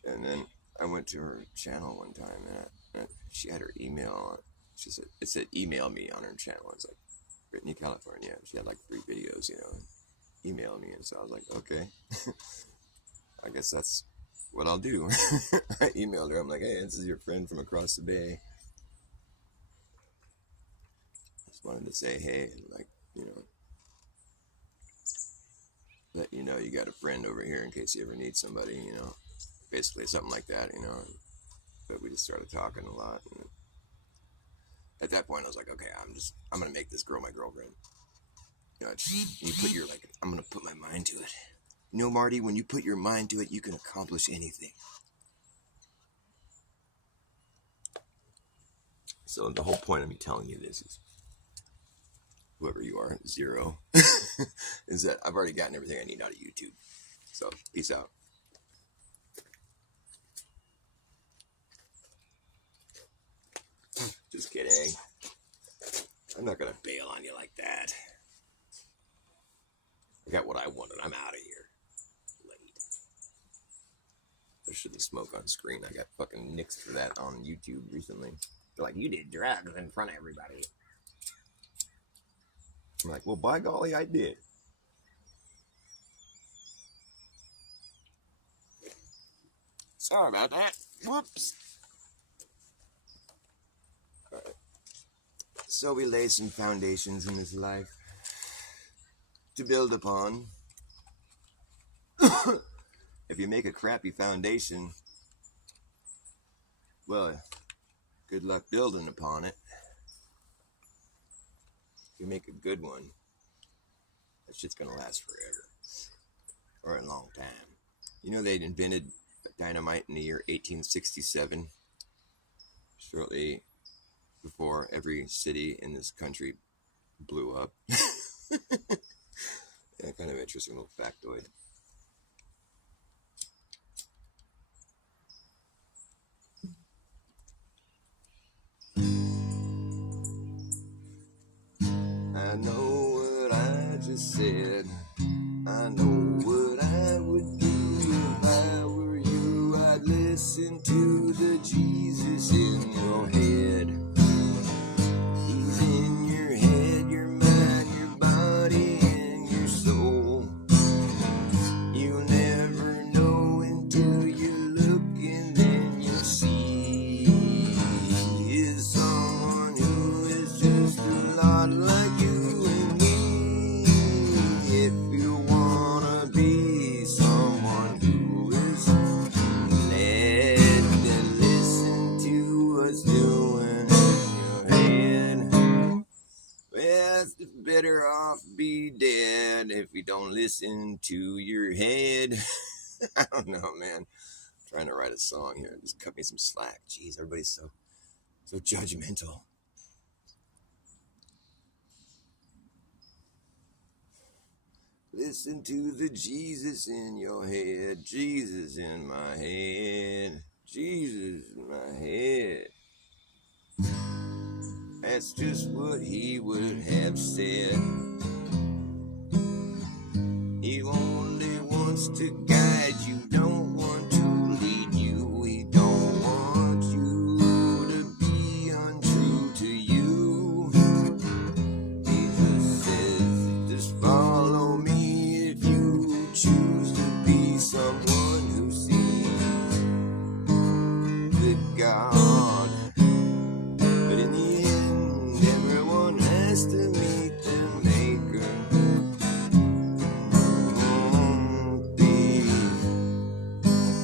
And then I went to her channel one time, and she had her email. It said email me on her channel. It's like Brittany, California. She had like 3 videos, email me, and so I was like, okay. I guess that's what I'll do. I emailed her. I'm like, hey, this is your friend from across the bay. Just wanted to say hey, and like, let you know you got a friend over here in case you ever need somebody, basically something like that, But we just started talking a lot, and at that point I was like, okay, I'm gonna make this girl my girlfriend. You put your, like, I'm gonna put my mind to it. Marty, when you put your mind to it, you can accomplish anything. So the whole point of me telling you this is, whoever you are, zero, is that I've already gotten everything I need out of YouTube. So, peace out. Just kidding. I'm not gonna bail on you like that. I got what I wanted. I'm out of here. Late. I shouldn't smoke on screen. I got fucking nixed for that on YouTube recently. They're like, you did drugs in front of everybody. I'm like, well, by golly, I did. Sorry about that. Whoops. All right. So we lay some foundations in this life to build upon. If you make a crappy foundation, well, good luck building upon it. If you make a good one, that shit's gonna last forever, or a long time. They'd invented dynamite in the year 1867, shortly before every city in this country blew up. Yeah, kind of interesting little factoid. I know what I just said. I know what I would do if I were you. I'd listen to the Jesus in your head. He's in your head, your mind, your body, and your soul. You'll never know until you look, and then you'll see. Is someone who is just a lot like you and me. If you wanna be someone who is led, then listen to what's doing in your head. Well, it's better off be dead if you don't listen to your head. I don't know, man. I'm trying to write a song here. Just cut me some slack. Jeez, everybody's so judgmental. Listen to the Jesus in your head. Jesus in my head. Jesus in my head. That's just what he would have said. He only wants to guide you, don't want to lead you. He don't want you to be untrue to you. Jesus says, just follow me if you choose to be someone who sees the God. But in the end, everyone has to meet their maker. Be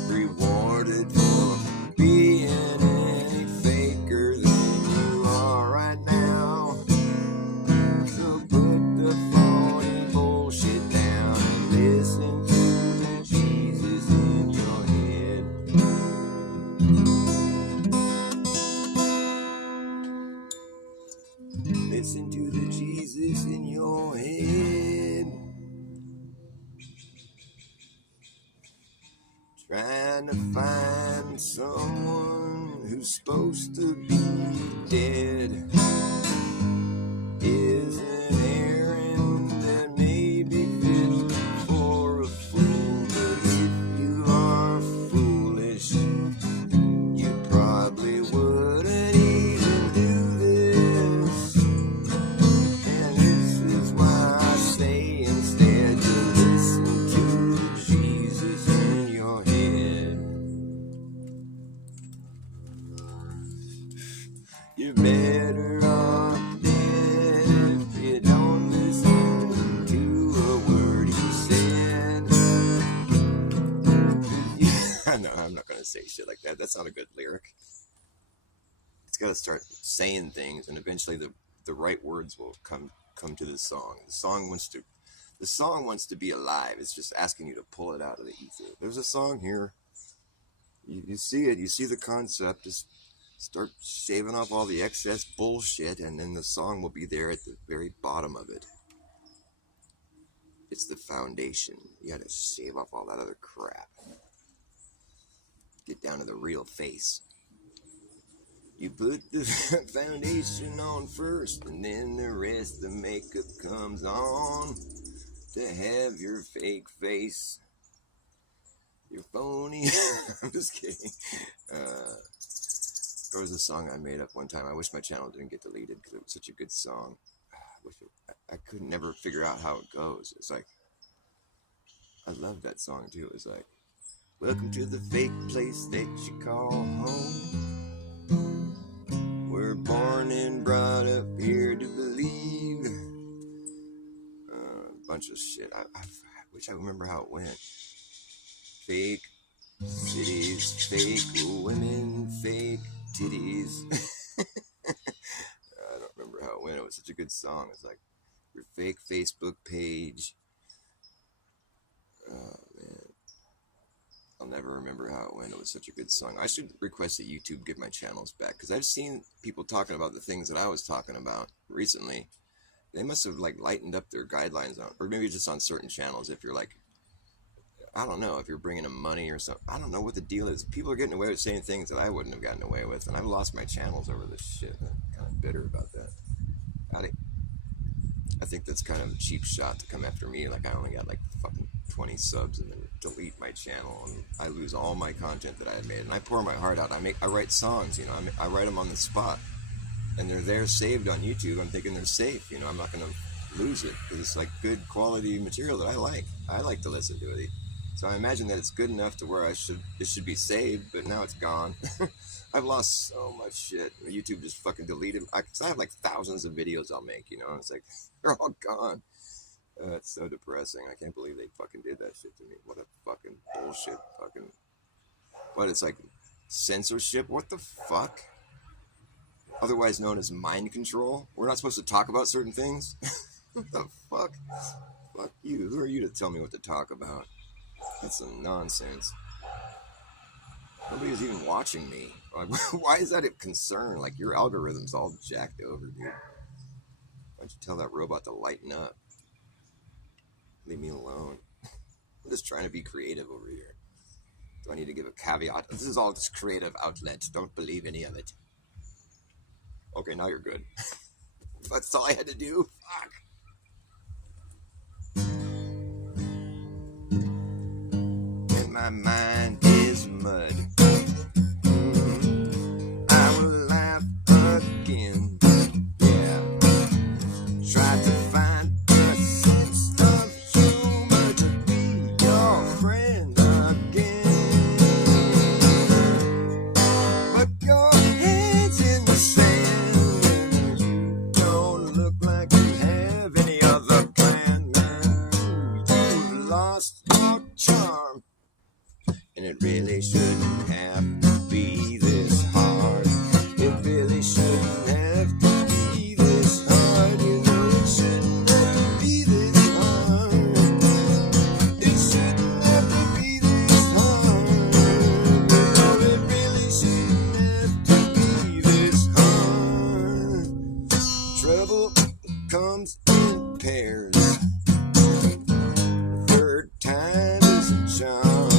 rewarded for being any faker than you are right now. So put the phony bullshit down and listen to the Jesus trying to find someone who's supposed to be dead is an errand that may be fit for a fool. But if you are foolish, you probably wouldn't even do this. And this is why I say instead to listen to Jesus in your head. You're better off dead if you don't listen to a word he said. No, I'm not going to say shit like that. That's not a good lyric. It's got to start saying things, and eventually the right words will come to the song. The song wants to be alive. It's just asking you to pull it out of the ether. There's a song here. You see it. You see the concept. Just start shaving off all the excess bullshit, and then the song will be there at the very bottom of it. It's the foundation. You got to shave off all that other crap. Get down to the real face. You put the foundation on first, and then the rest of the makeup comes on to have your fake face. You're phony. I'm just kidding. There was a song I made up one time. I wish my channel didn't get deleted because it was such a good song. I could never figure out how it goes. It's like, I love that song too. It's like, welcome to the fake place that you call home. We're born and brought up here to believe. A bunch of shit. I wish I remember how it went. Fake cities, fake women, fake titties. I don't remember how it went. It was such a good song. It's like your fake Facebook page. Oh man, I'll never remember how it went. It was such a good song. I should request that YouTube give my channels back, because I've seen people talking about the things that I was talking about recently. They must have like lightened up their guidelines on, or maybe just on certain channels. If you're like, I don't know, if you're bringing them money or something. I don't know what the deal is. People are getting away with saying things that I wouldn't have gotten away with, and I've lost my channels over this shit. I'm kind of bitter about that. I think that's kind of a cheap shot to come after me. Like, I only got like fucking 20 subs and then delete my channel, and I lose all my content that I had made. And I pour my heart out. I write songs, you know. I write them on the spot, and they're there saved on YouTube. I'm thinking they're safe, you know. I'm not going to lose it because it's like good quality material that I like. I like to listen to it. So I imagine that it's good enough to where it should be saved, but now it's gone. I've lost so much shit. YouTube just fucking deleted. Cause I have like thousands of videos I'll make, you know, and it's like, they're all gone. It's so depressing. I can't believe they fucking did that shit to me. What a fucking bullshit fucking, what, it's like censorship? What the fuck? Otherwise known as mind control. We're not supposed to talk about certain things? What the fuck? Fuck you. Who are you to tell me what to talk about? That's some nonsense. Nobody's even watching me. Why is that a concern? Like, your algorithm's all jacked over, dude. Why don't you tell that robot to lighten up? Leave me alone. I'm just trying to be creative over here. Do I need to give a caveat? This is all just creative outlet. Don't believe any of it. Okay, now you're good. That's all I had to do? Fuck. My mind is mud. I will laugh again. Yeah. Try to find a sense of humor to be your friend again. But your head's in the sand. You don't look like you have any other plan, man. You've lost your charm. And it really shouldn't have to be this hard. It really shouldn't have to be this hard. You know it shouldn't have to be this hard. It shouldn't have to be this hard. You know it really shouldn't have to be this hard. Trouble comes in pairs. Third time is a charm.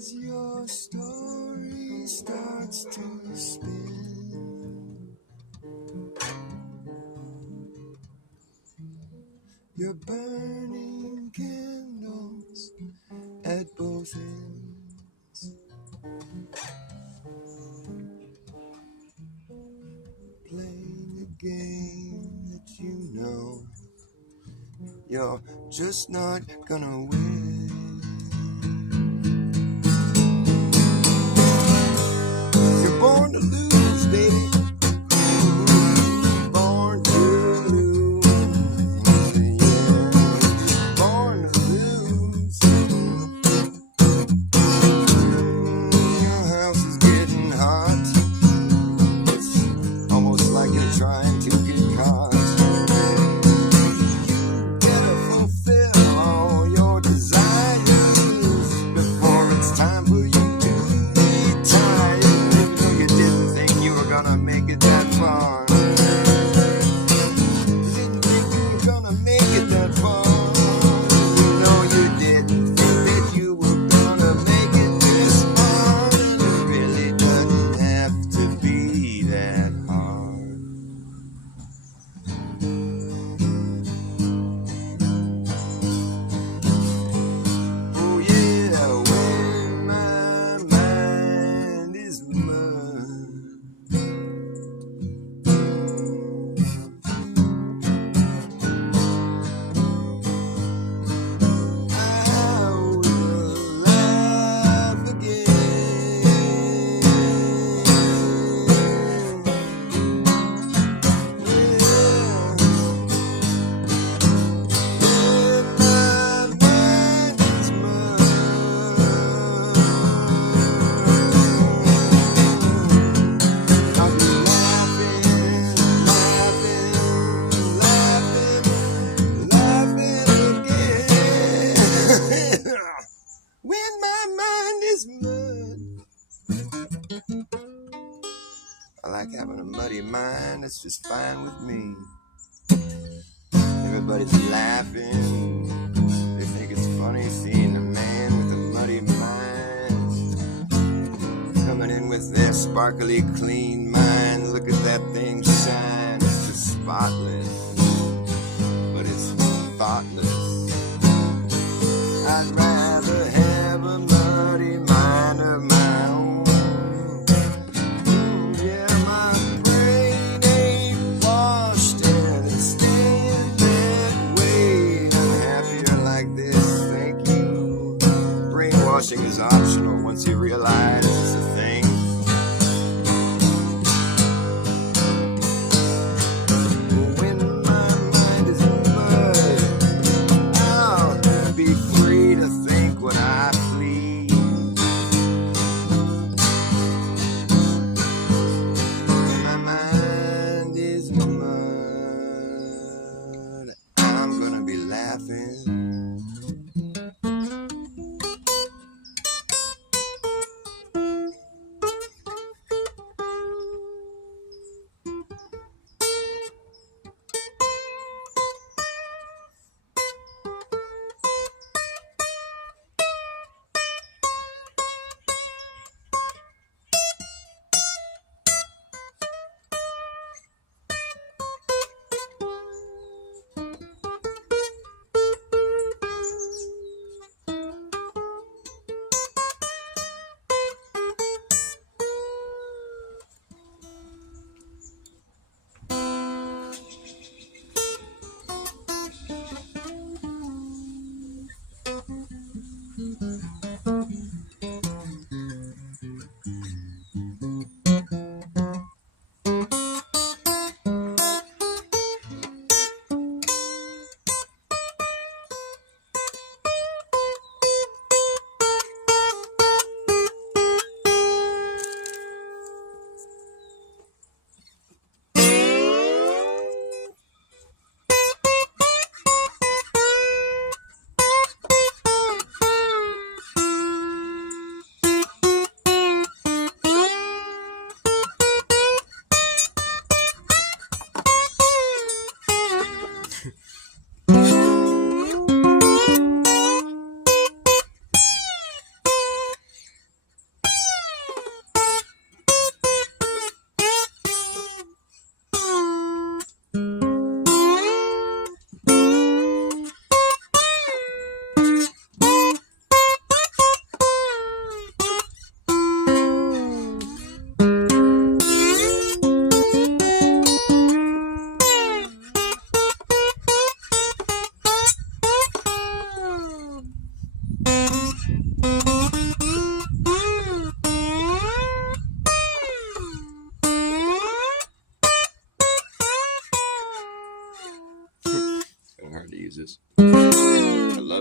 as your story starts to spin, you're burning candles at both ends, playing a game that you know you're just not gonna win. You're born to lose, baby. Born to lose, yeah. Born to lose. Your house is getting hot. It's almost like you're trying to get caught. Better fulfill all your desires before it's time for you to retire. Even though you didn't think you were gonna make it that far. Didn't think you were gonna make it that far. You know you didn't think that you were gonna make it this far. And it really doesn't have to be that hard. Oh yeah, when my mind is mud, I will laugh again. When my mind is mud, I'll be laughing, laughing, laughing, laughing again. When my mind is mud. I like having a muddy mind, it's just fine with me. Everybody's laughing, they think it's funny seeing a man with a muddy mind coming in with their sparkly clean mind. Look at that thing shine, it's just spotless, but it's thoughtless. I'd rather have a muddy mind of my own. Yeah, my brain ain't washed and it's staying that way. I'm happier like this, thank you. Brainwashing is optional once you realize it's a thing. When my mind is mud, I'll be free to think what I please. When my mind is mud, I'm gonna be laughing.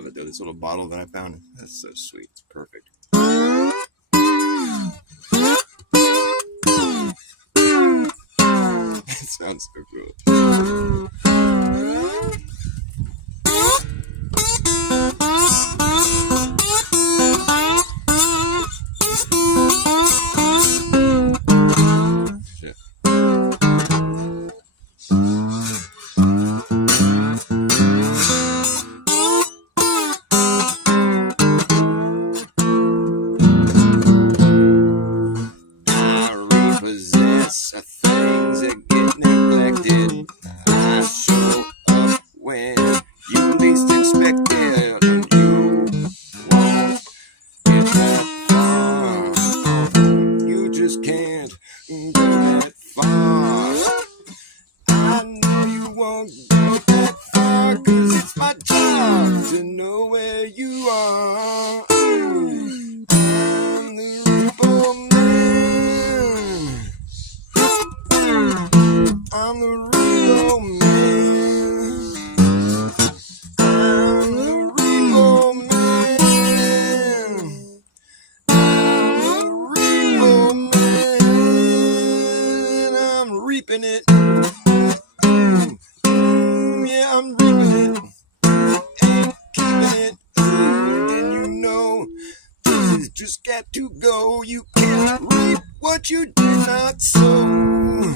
it though. This little bottle that I found. That's so sweet. It's perfect. It sounds so cool. Things that get neglected. I show up when you least expect it, and you won't get that far. You just can't go that far. I know you won't go that far, 'cause it's my job to know where you are. I'm the repo man. I'm the repo man. I'm the repo man. I'm the repo man. I'm reaping it. Yeah, I'm reaping it. Ain't keeping it. And you know, this has just got to go. You can't reap what you did not sow.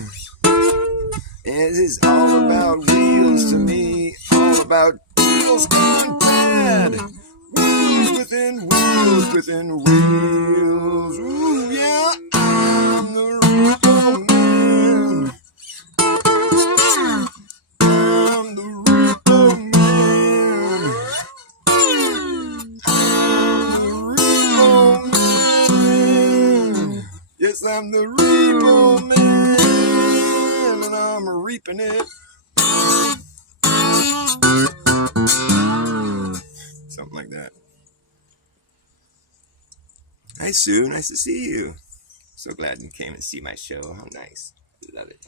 This is all about wheels to me, all about wheels gone bad. Wheels within wheels within wheels. Ooh, yeah, I'm the repo man. I'm the repo man. I'm the repo man. Yes, I'm the repo man. And I'm reaping it. Something like that. Hi, Sue. Nice to see you. So glad you came and see my show. How nice. Love it.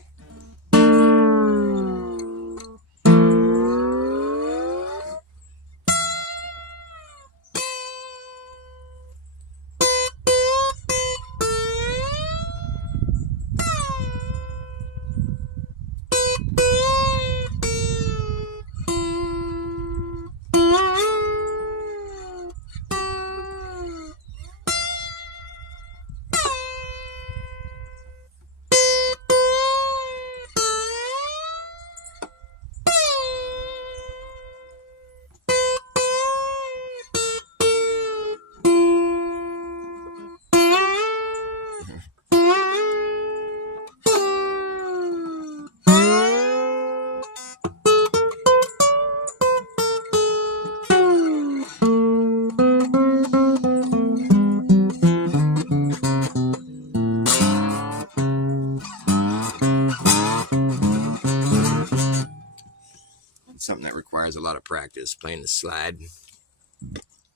Something that requires a lot of practice, playing the slide.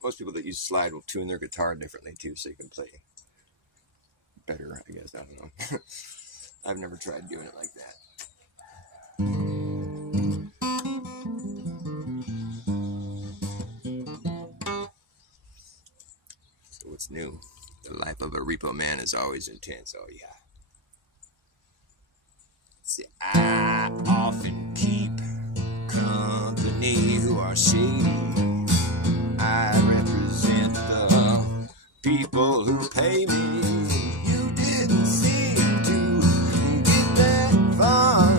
Most people that use slide will tune their guitar differently too, so you can play better, I guess. I don't know. I've never tried doing it like that. So what's new? The life of a repo man is always intense. Oh yeah. See, I often keep company who are shady. I represent the people who pay me. You didn't seem to get that far.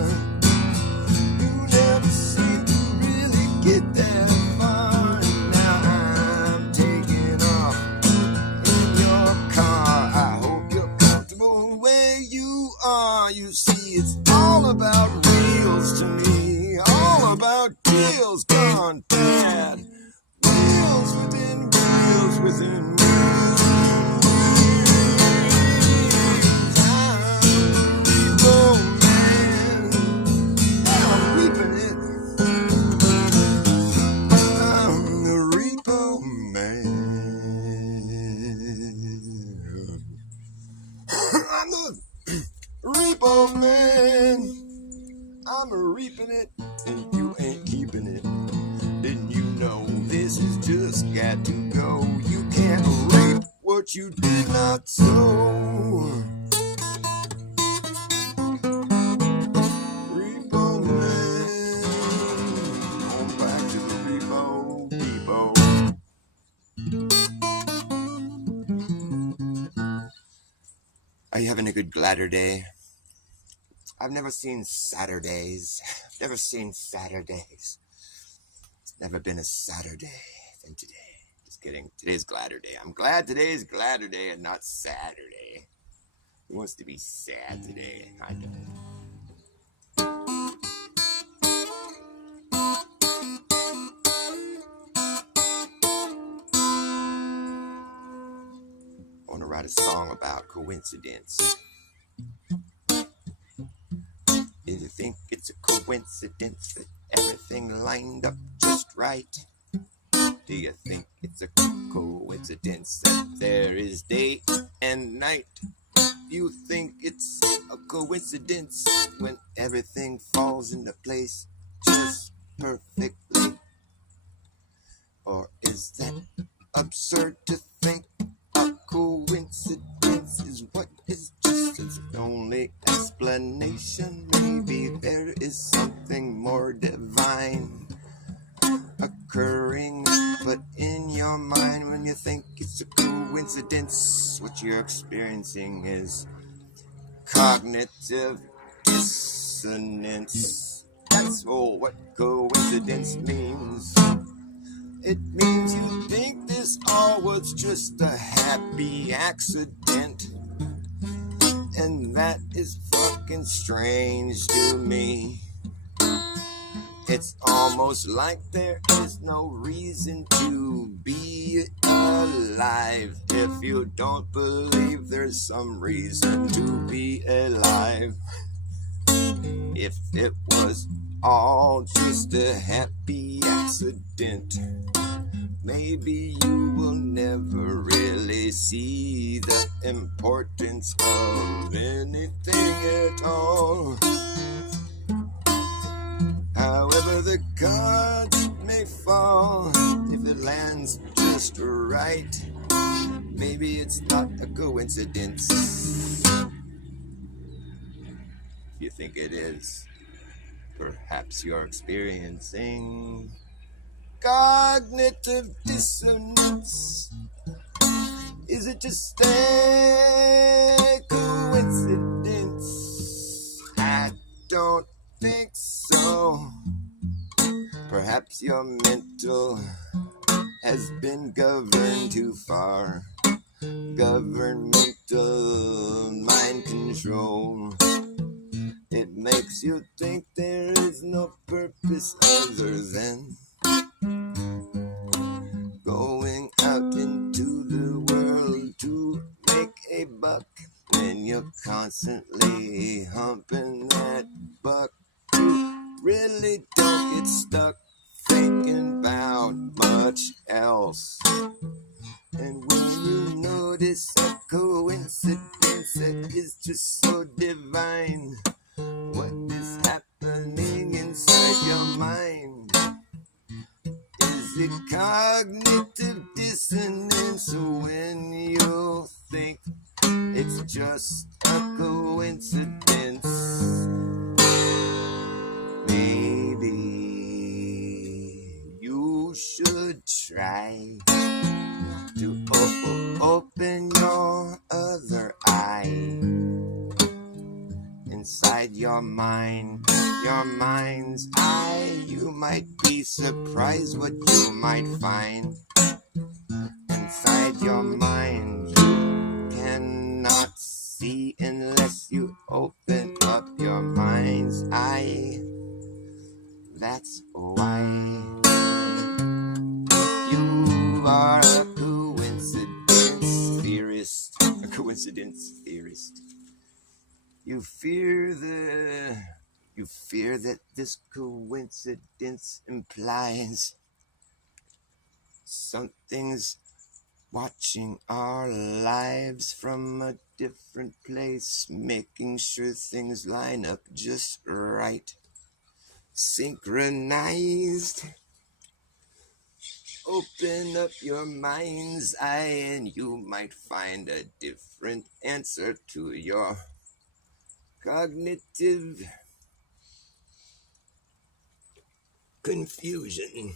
You never seem to really get that far. Now I'm taking off in your car. I hope you're comfortable where you are. You see, it's all about wheels to me. All about deals gone bad. Wheels within wheels within wheels. what you did not sow. Repo man, going back to the repo depot. Are you having a good gladder day? I've never seen Saturdays. Never seen Saturdays. It's never been a Saturday than today. Just kidding. Today's Gladder Day. I'm glad today's Gladder Day and not Saturday. Who wants to be sad today? I don't. I want to write a song about coincidence. Do you think it's a coincidence that everything lined up just right? Do you think it's a coincidence that there is day and night? You think it's a coincidence when everything falls into place just perfectly? Or is that absurd to think a coincidence is what is just its only explanation? Maybe there is something more divine occurring, but in your mind when you think it's a coincidence, what you're experiencing is cognitive dissonance. That's all what coincidence means. It means you think this all was just a happy accident, and that is fucking strange to me. It's almost like there is no reason to be alive if you don't believe there's some reason to be alive. If it was all just a happy accident, maybe you will never really see the importance of anything at all. However, the cards may fall if it lands just right. Maybe it's not a coincidence. If you think it is, perhaps you're experiencing cognitive dissonance. Is it just a coincidence? I don't think so. Perhaps your mental has been governed too far. Governmental mind control. It makes you think there is no purpose other than going out into the world to make a buck. When you're constantly humping that buck, you really don't get stuck thinking about much else. And when you notice a coincidence that is just so divine, what is happening inside your mind? Is it cognitive dissonance when you think it's just a coincidence? Maybe you should try to open your other eye. Inside your mind, your mind's eye, you might be surprised what you might find. Inside your mind, you cannot see unless you open up your mind's eye. That's why you are a coincidence theorist. A coincidence theorist. You fear that this coincidence implies something's watching our lives from a different place, making sure things line up just right, synchronized. Open up your mind's eye and you might find a different answer to your cognitive confusion.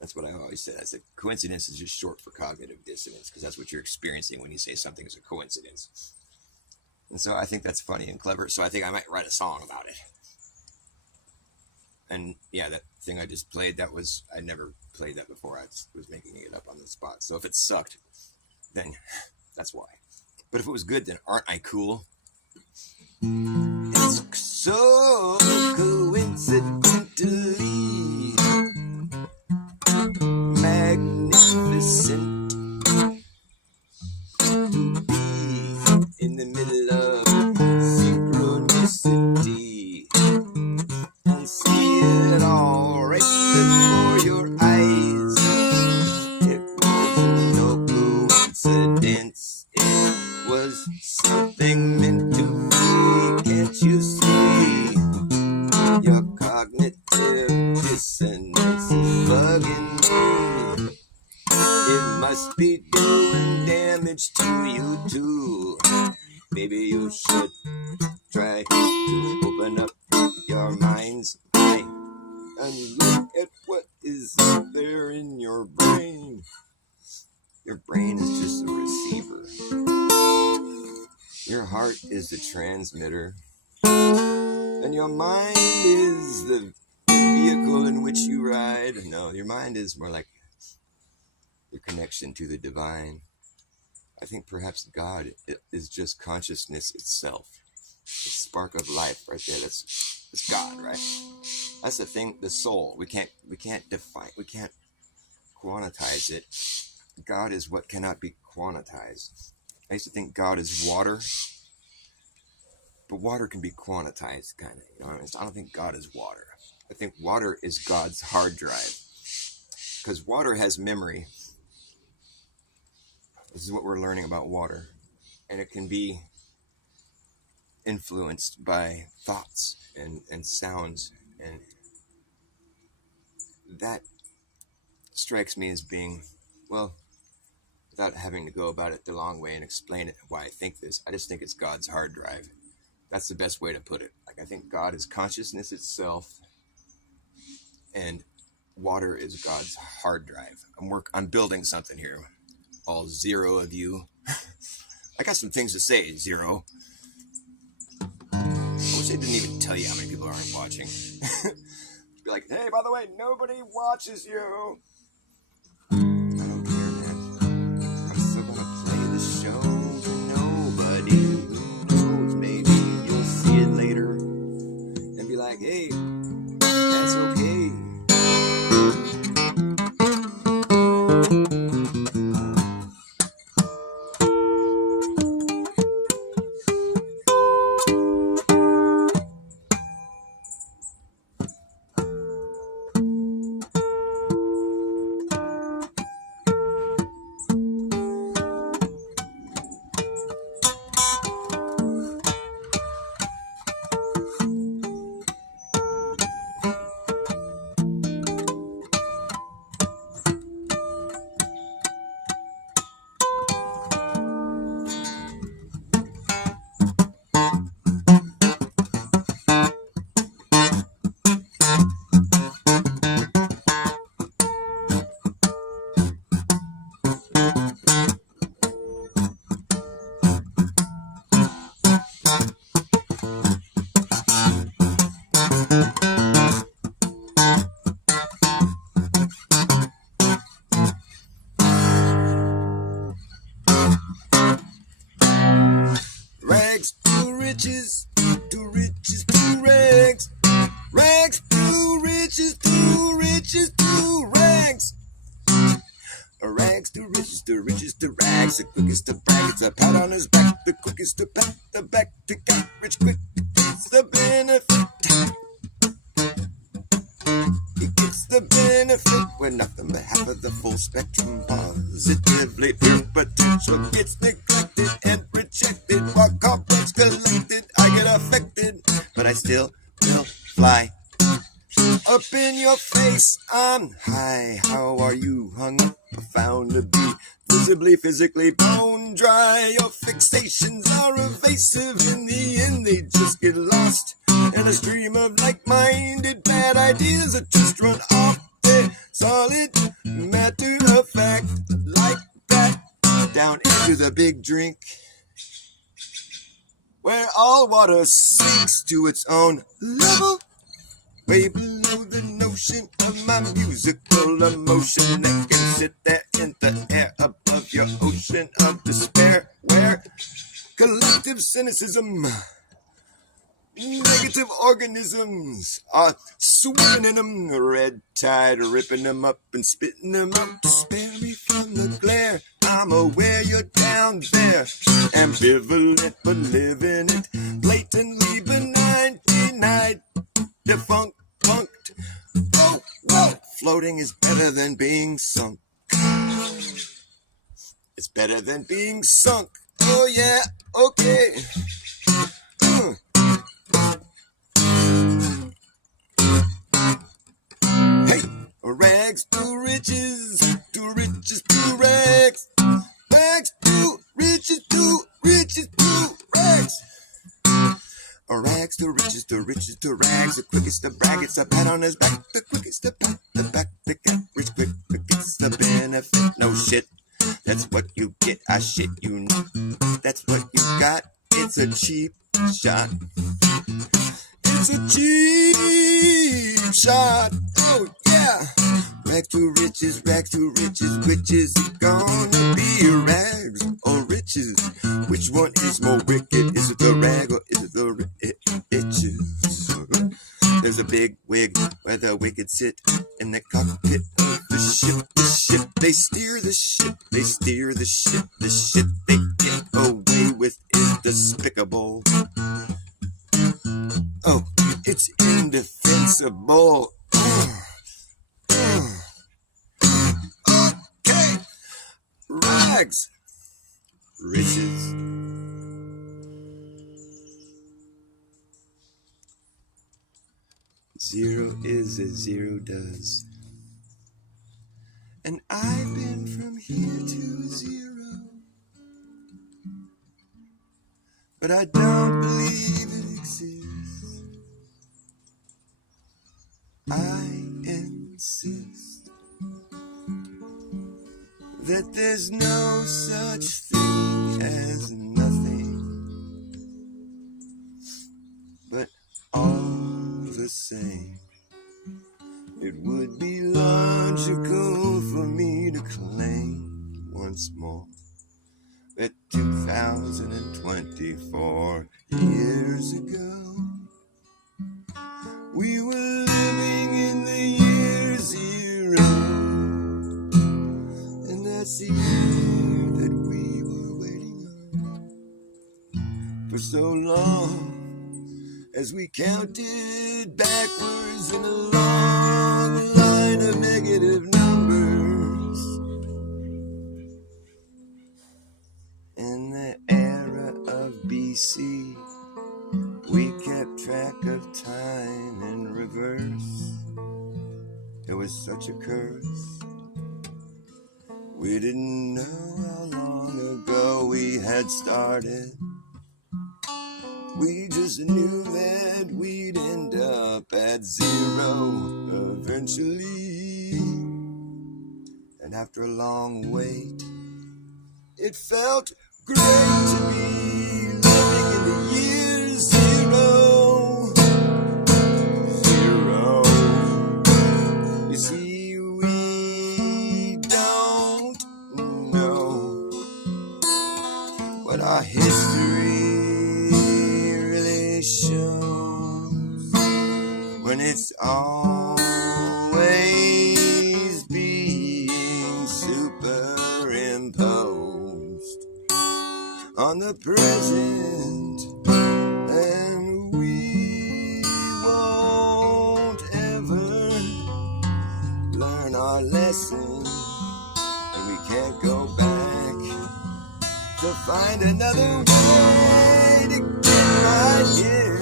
That's what I always said. I said coincidence is just short for cognitive dissonance because that's what you're experiencing when you say something is a coincidence. And so I think that's funny and clever. So I think I might write a song about it. And yeah, that thing I just played, I never played that before. I just was making it up on the spot. So if it sucked, then that's why. But if it was good, then aren't I cool? It's so coincidentally magnificent to be in the middle of synchronicity and see it all right before your eyes. It was no coincidence, it was something meant to be. Can't you see? Your cognitive dissonance is bugging me. It must be doing damage to you too. Maybe you should try to open up your mind's eye and look at what is there in your brain. Your brain is just a receiver. Your heart is the transmitter. And your mind is the vehicle in which you ride. No, your mind is more like your connection to the divine. I think perhaps God is just consciousness itself. The spark of life right there. That's God, right? That's the thing, the soul. We can't define, we can't quantize it. God is what cannot be quantized. I used to think God is water. But water can be quantized, kind of. You know, I don't think God is water. I think water is God's hard drive. Because water has memory. This is what we're learning about water. And it can be influenced by thoughts and sounds. And that strikes me as being, well, without having to go about it the long way and explain it why I think this, I just think it's God's hard drive. That's the best way to put it. Like, I think God is consciousness itself, and water is God's hard drive. I'm building something here. All zero of you. I got some things to say, Zero. I wish I didn't even tell you how many people aren't watching. Be like, hey, by the way, nobody watches you. I don't care, man. I'm still gonna play the show for nobody. Later and be like, hey, that's okay. The quickest to brag, it's a pat on his back. The quickest to pat the back to get rich quick. It's the benefit. He gets the benefit. We're nothing but half of the full spectrum. Positively pure potential gets neglected and rejected. While complex collected, I get affected, but I still will fly up in your face. I'm high. How are you? Hung up, found to be visibly, physically bone dry. Your fixations are evasive. In the end, they just get lost in a stream of like-minded bad ideas that just run off the solid matter of fact, like that, down into the big drink, where all water sinks to its own level, way below the notion of my musical emotion that can sit there in the air above your ocean of despair, where collective cynicism, negative organisms are swimming in them, red tide ripping them up and spitting them out to spare me from the glare. I'm aware you're down there, ambivalent but living it, blatantly benign, denied, defunct, punked. Oh, whoa, floating is better than being sunk. It's better than being sunk. Oh yeah, okay. Hey, rags to riches to rags. Rags to riches to rags. Rags to riches to rags. The quickest to brag, it's a pat on his back. The quickest to pat the back. The get rich quick gets the benefit. No shit, that's what you get. I shit you know. That's what you got. It's a cheap shot. It's a cheap shot. Oh yeah. Rags to riches, which is it gonna be? Rags or riches? Which one is more wicked? Is it the rag or is it the riches? There's a big wig where the wicked sit in the cockpit of the ship. The ship, they steer the ship, they steer the ship. The shit they get away with is despicable. Oh, it's indefensible. Okay, rags, riches. Zero is as zero does. And I've been from here to zero. But I don't believe it exists. I insist that there's no such thing as nothing, but all the same, it would be logical for me to claim once more that 2024 years ago, we were living in the year zero, and that's the year that we were waiting on for so long, as we counted backwards in a long line of negative numbers. In the era of BC, we kept track of time in reverse. It was such a curse. We didn't know how long ago we had started. We just knew that we'd end up at zero eventually. And after a long wait, it felt great to be living in the year zero. Zero. You see, we don't know what our history shows when it's always being superimposed on the present, and we won't ever learn our lesson, and we can't go back to find another way to get right here.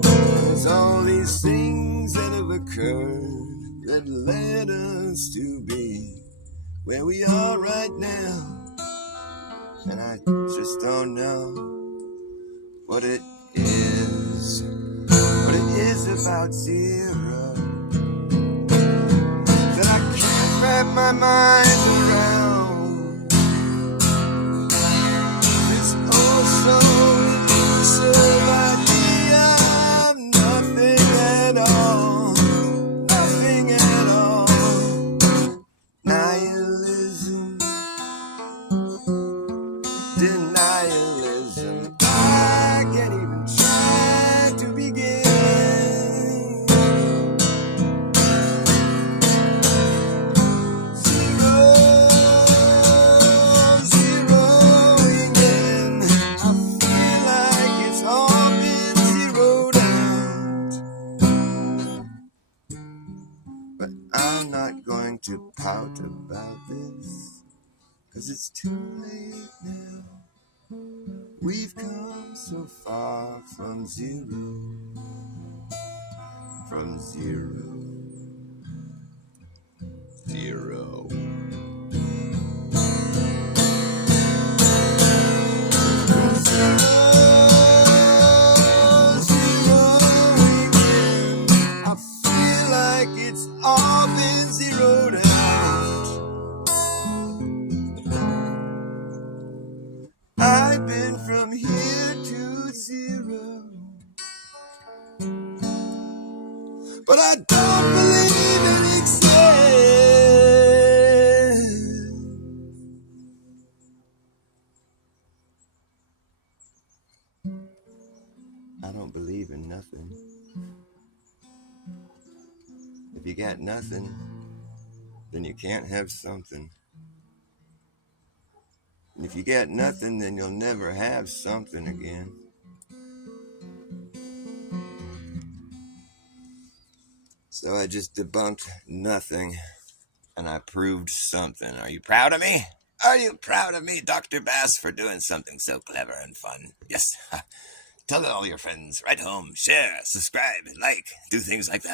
There's all these things that have a curve that led us to be where we are right now. And I just don't know what it is about zero that I can't wrap my mind around. This also elusive idea of nothing at all, nothing at all. Nihilism, denialism, I can't even try to begin. Zeroing in, I feel like it's all been zeroed out. But I'm not going to pout about this, 'cause it's too late now. We've come so far from zero, from zero, zero. Zeroing in, I feel like it's all been zeroed out. I've been from here to zero, but I don't believe it exists. I don't believe in nothing. If you got nothing, then you can't have something. And if you got nothing, then you'll never have something again. So I just debunked nothing, and I proved something. Are you proud of me? Are you proud of me, Dr. Bass, for doing something so clever and fun? Yes. Tell all your friends, write home, share, subscribe, like, do things like that.